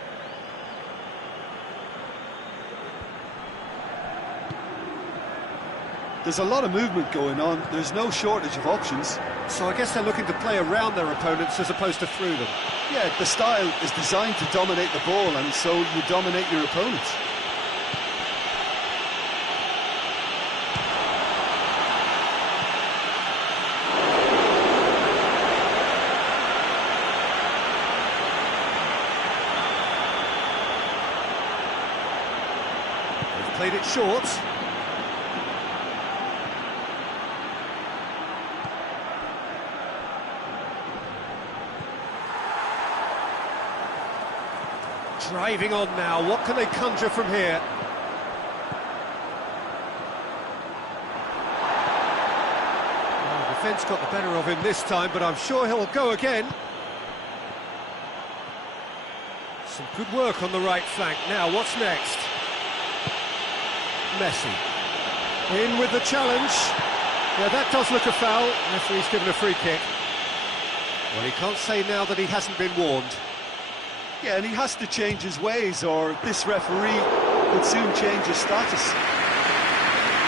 There's a lot of movement going on. There's no shortage of options. So I guess they're looking to play around their opponents as opposed to through them. Yeah, the style is designed to dominate the ball, and so you dominate your opponents. They've played it short. Driving on now, what can they conjure from here? Well, the defence got the better of him this time, but I'm sure he'll go again. Some good work on the right flank. Now, what's next? Messi. In with the challenge. Yeah, that does look a foul. Referee's given a free kick. Well, he can't say now that he hasn't been warned. Yeah, and he has to change his ways, or this referee would soon change his status.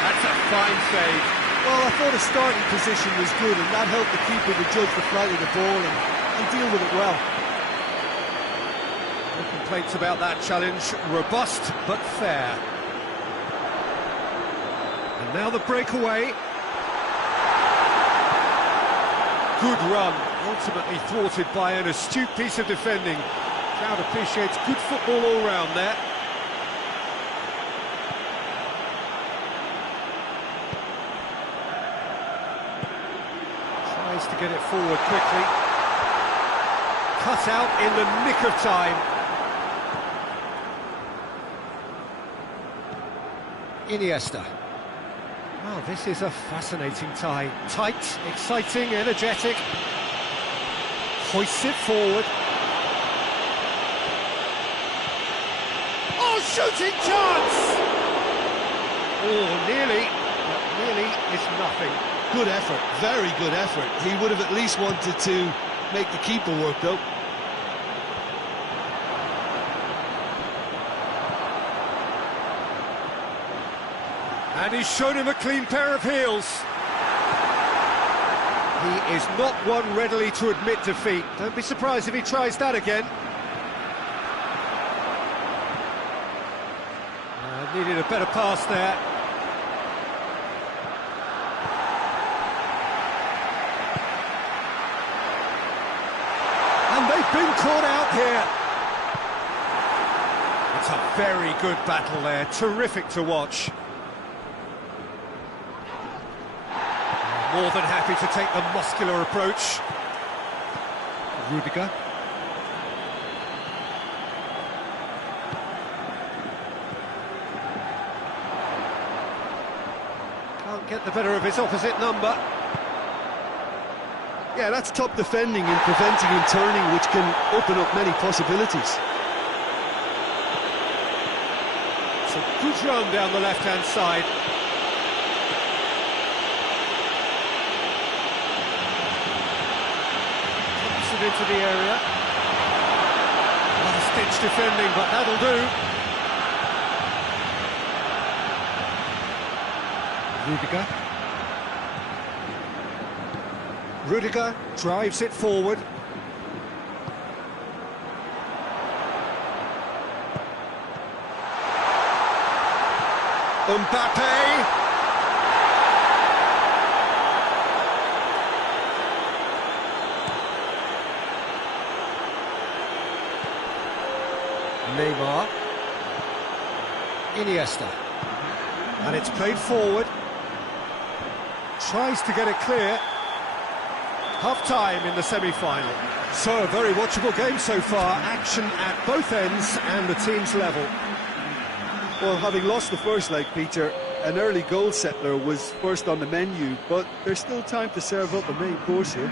That's a fine save. Well, I thought his starting position was good, and that helped the keeper to judge the flight of the ball and deal with it well. No complaints about that challenge. Robust, but fair. And now the breakaway. Good run, ultimately thwarted by an astute piece of defending. Crowd appreciates good football all round there. Tries to get it forward quickly. Cut out in the nick of time. Iniesta. Well, this is a fascinating tie. Tight, exciting, energetic. Hoists it forward. Oh, shooting chance! Oh, nearly, but nearly is nothing. Good effort, very good effort. He would have at least wanted to make the keeper work, though. And he's shown him a clean pair of heels. He is not one readily to admit defeat. Don't be surprised if he tries that again. Needed a better pass there. And they've been caught out here. It's a very good battle there, terrific to watch. More than happy to take the muscular approach. Rudiger. Can't get the better of his opposite number. Yeah, that's top defending and preventing him turning, which can open up many possibilities. It's a good run down the left-hand side. Puts it into the area. Last-ditch defending, but that'll do. Rudiger drives it forward. Mbappe. Neymar. Iniesta. And it's played forward. Tries to get it clear. Half-time in the semi-final. So, a very watchable game so far. Action at both ends and the team's level. Well, having lost the first leg, Peter, an early goal settler was first on the menu, but there's still time to serve up the main course here.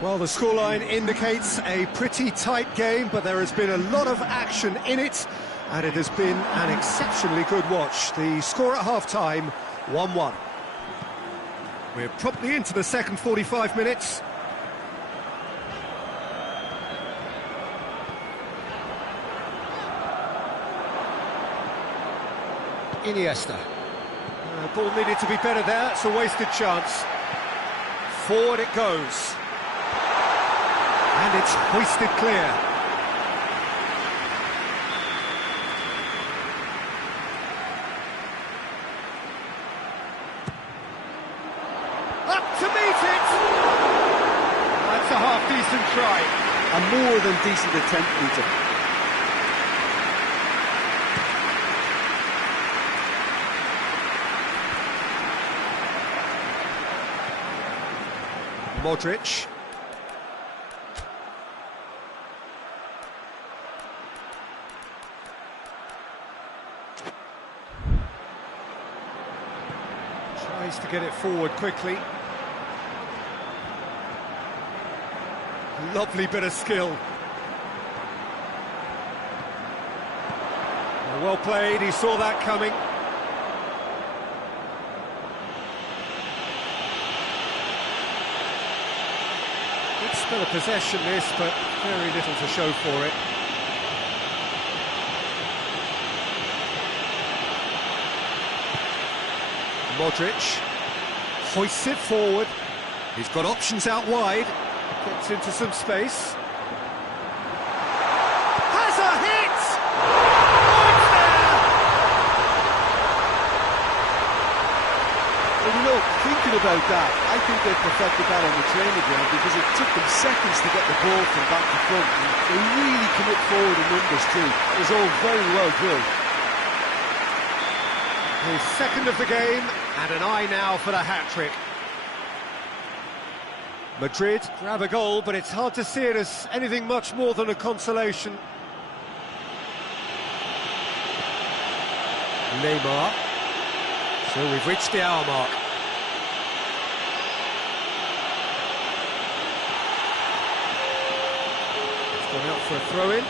Well, the scoreline indicates a pretty tight game, but there has been a lot of action in it, and it has been an exceptionally good watch. The score at half-time, 1-1. We're promptly into the second 45 minutes. Iniesta. Ball needed to be better there, it's a wasted chance. Forward it goes. And it's hoisted clear. Up to meet it! That's a half-decent try. A more than decent attempt, Peter. Modric. Tries to get it forward quickly. Lovely bit of skill. Well played, he saw that coming. Good spell of possession this, but very little to show for it. Modric hoists it forward. He's got options out wide. Gets into some space. Has a hit! Oh, it's there! Well, you know, thinking about that, I think they perfected that on the training ground because it took them seconds to get the ball from back to front. And they really commit forward in numbers too. It was all very well drilled. His second of the game, and an eye now for the hat-trick. Madrid grab a goal, but it's hard to see it as anything much more than a consolation. Neymar. So we've reached the hour mark. It's gone out for a throw-in.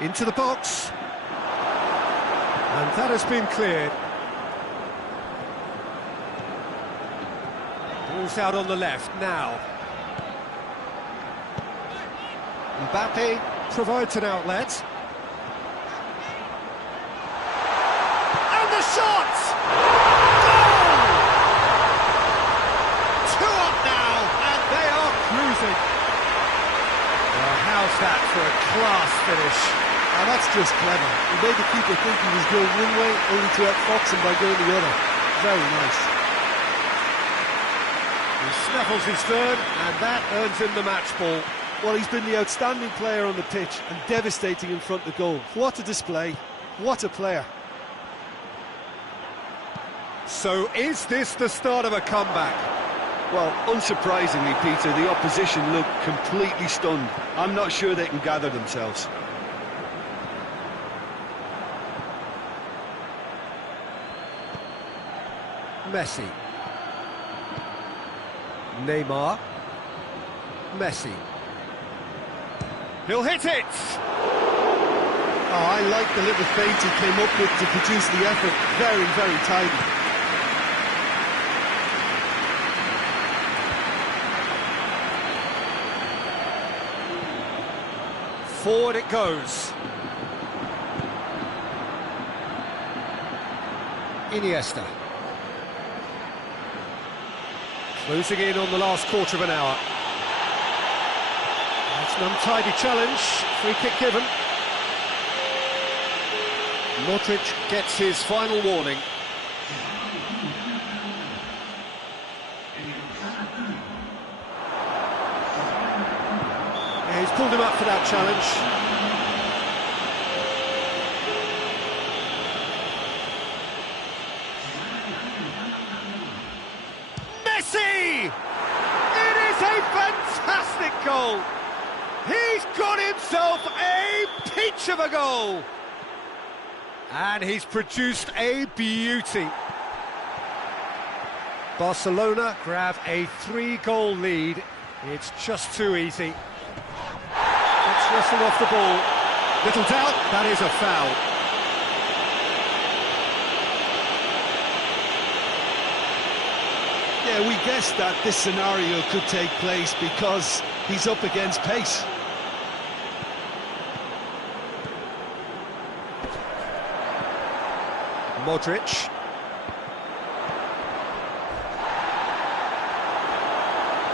Into the box, and that has been cleared. Ball's out on the left now. Mbappe provides an outlet. And the shot! Goal! 2 up now, and they are cruising. Well, how's that for a class finish? And that's just clever. He made the keeper think he was going one way, only to outfox him by going the other. Very nice. He snaffles his third, and that earns him the match ball. Well, he's been the outstanding player on the pitch and devastating in front of goal. What a display. What a player. So is this the start of a comeback? Well, unsurprisingly, Peter, the opposition look completely stunned. I'm not sure they can gather themselves. Messi. Neymar. Messi. He'll hit it! Oh, I like the little feint he came up with to produce the effort. Very, very tidy. Forward it goes. Iniesta. Closing in on the last quarter of an hour. That's an untidy challenge. Free kick given. Modric gets his final warning. Yeah, he's pulled him up for that challenge. Messi! It is a fantastic goal! He's got himself a peach of a goal! And he's produced a beauty. Barcelona grab a 3-goal lead. It's just too easy. It's wrestled off the ball. Little doubt, that is a foul. Yeah, we guessed that this scenario could take place because he's up against pace. Modric.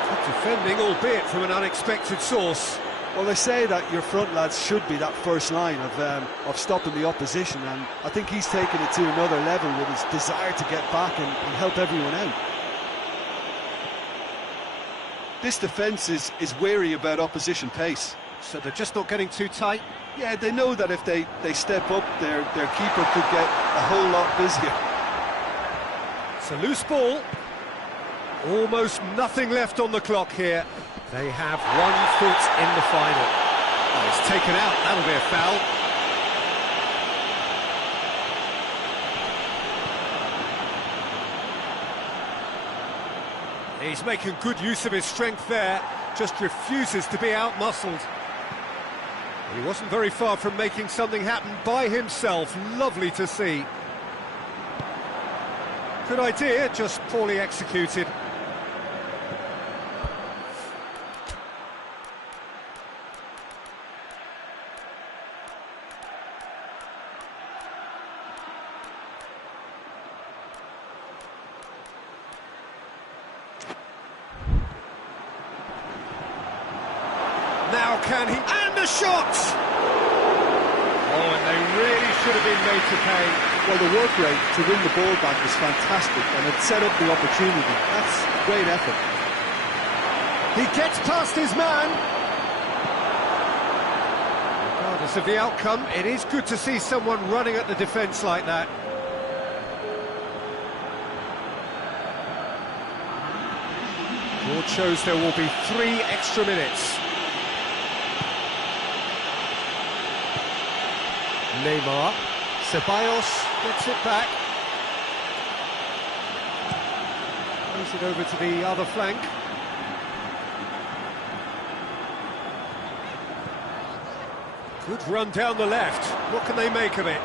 Good defending, albeit from an unexpected source. Well, they say that your front lads should be that first line of stopping the opposition, and I think he's taken it to another level with his desire to get back and help everyone out. This defence is wary about opposition pace. So they're just not getting too tight. Yeah, they know that if they step up, their keeper could get a whole lot busier. It's a loose ball. Almost nothing left on the clock here. They have 1 foot in the final. Oh, it's taken out. That'll be a foul. He's making good use of his strength there. Just refuses to be out-muscled. He wasn't very far from making something happen by himself. Lovely to see. Good idea, just poorly executed. Now can he... And the shot! Oh, and they really should have been made to pay. Well, the work rate to win the ball back was fantastic, and it set up the opportunity. That's great effort. He gets past his man. Regardless of the outcome, it is good to see someone running at the defence like that. Board shows there will be 3 extra minutes. Neymar. Ceballos gets it back. Moves it over to the other flank. Good run down the left. What can they make of it?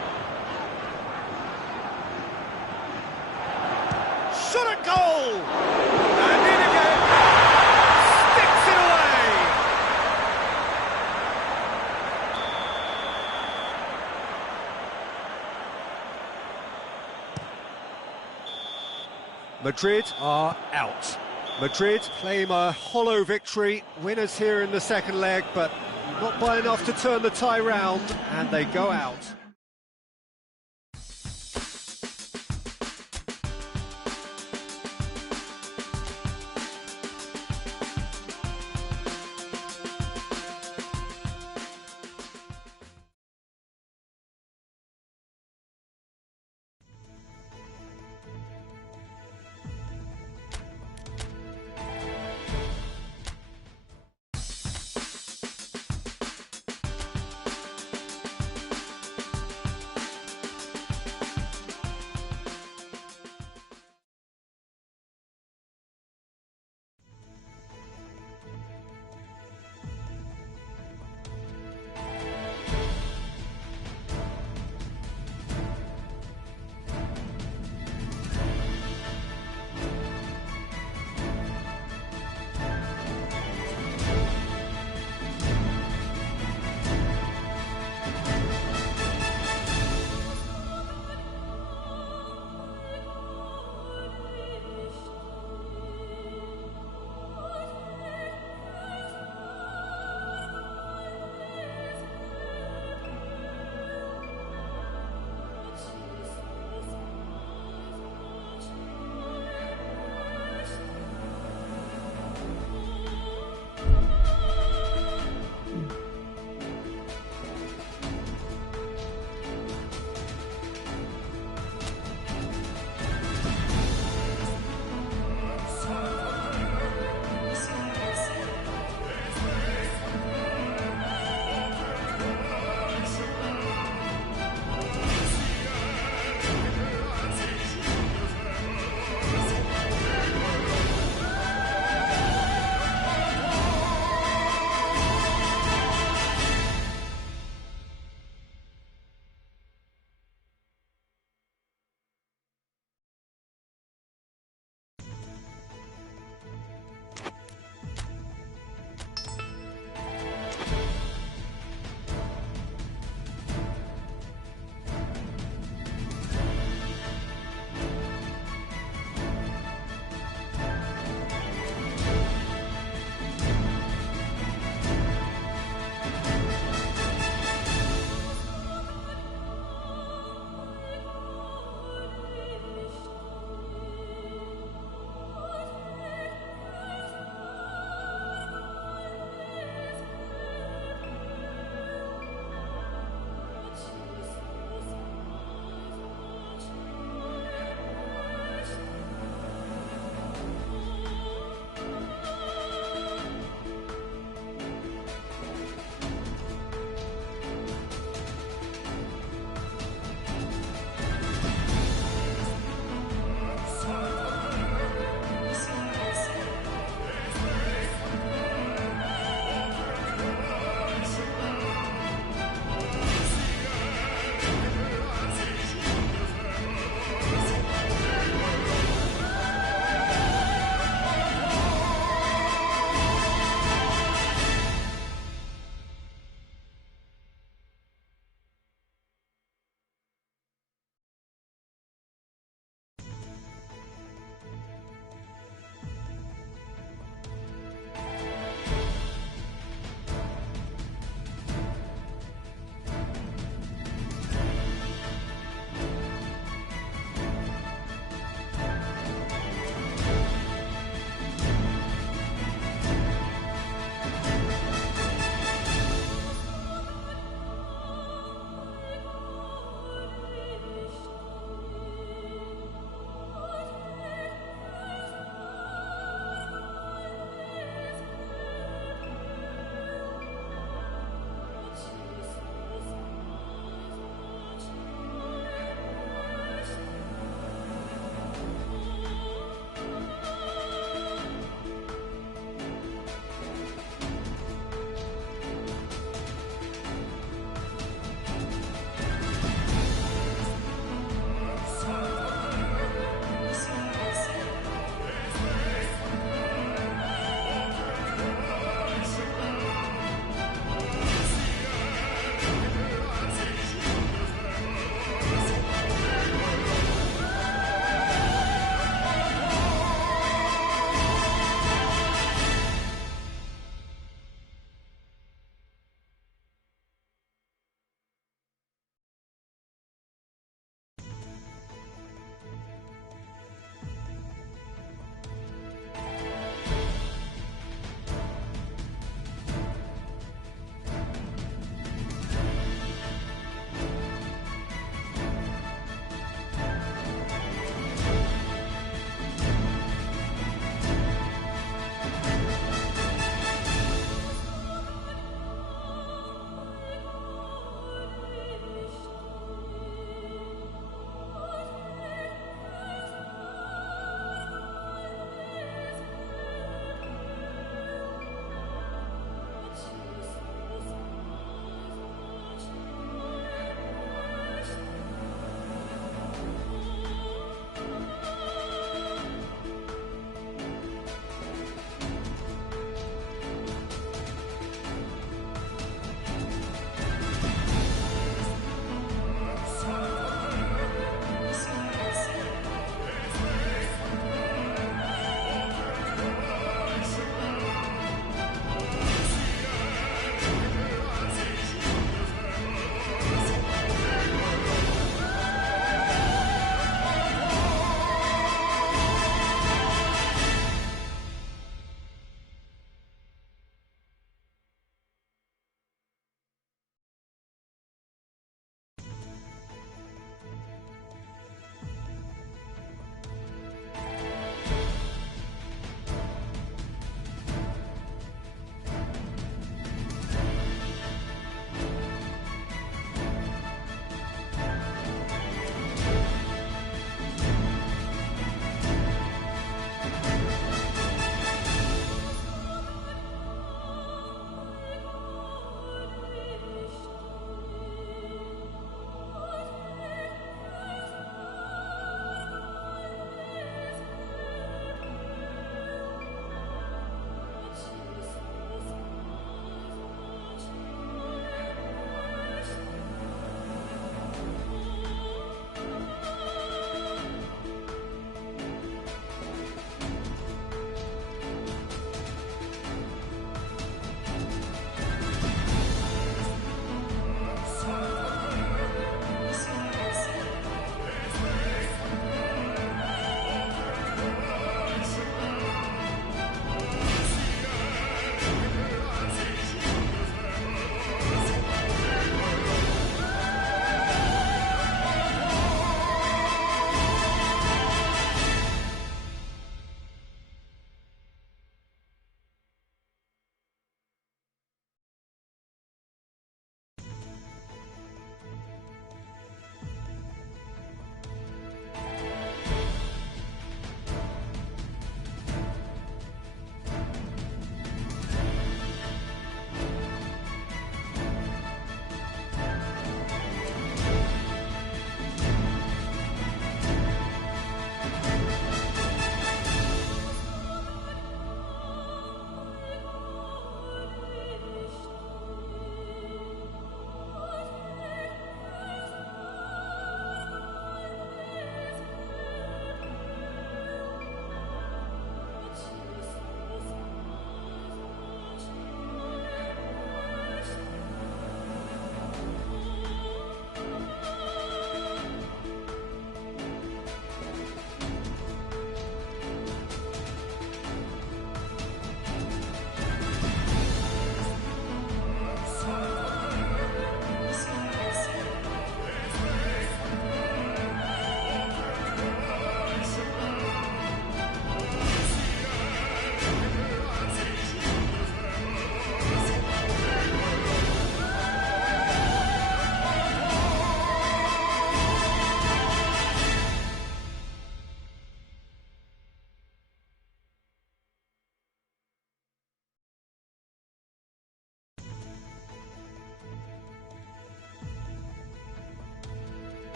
Shot at goal! And in it Madrid are out. Madrid claim a hollow victory, winners here in the second leg, but not by enough to turn the tie round, and they go out.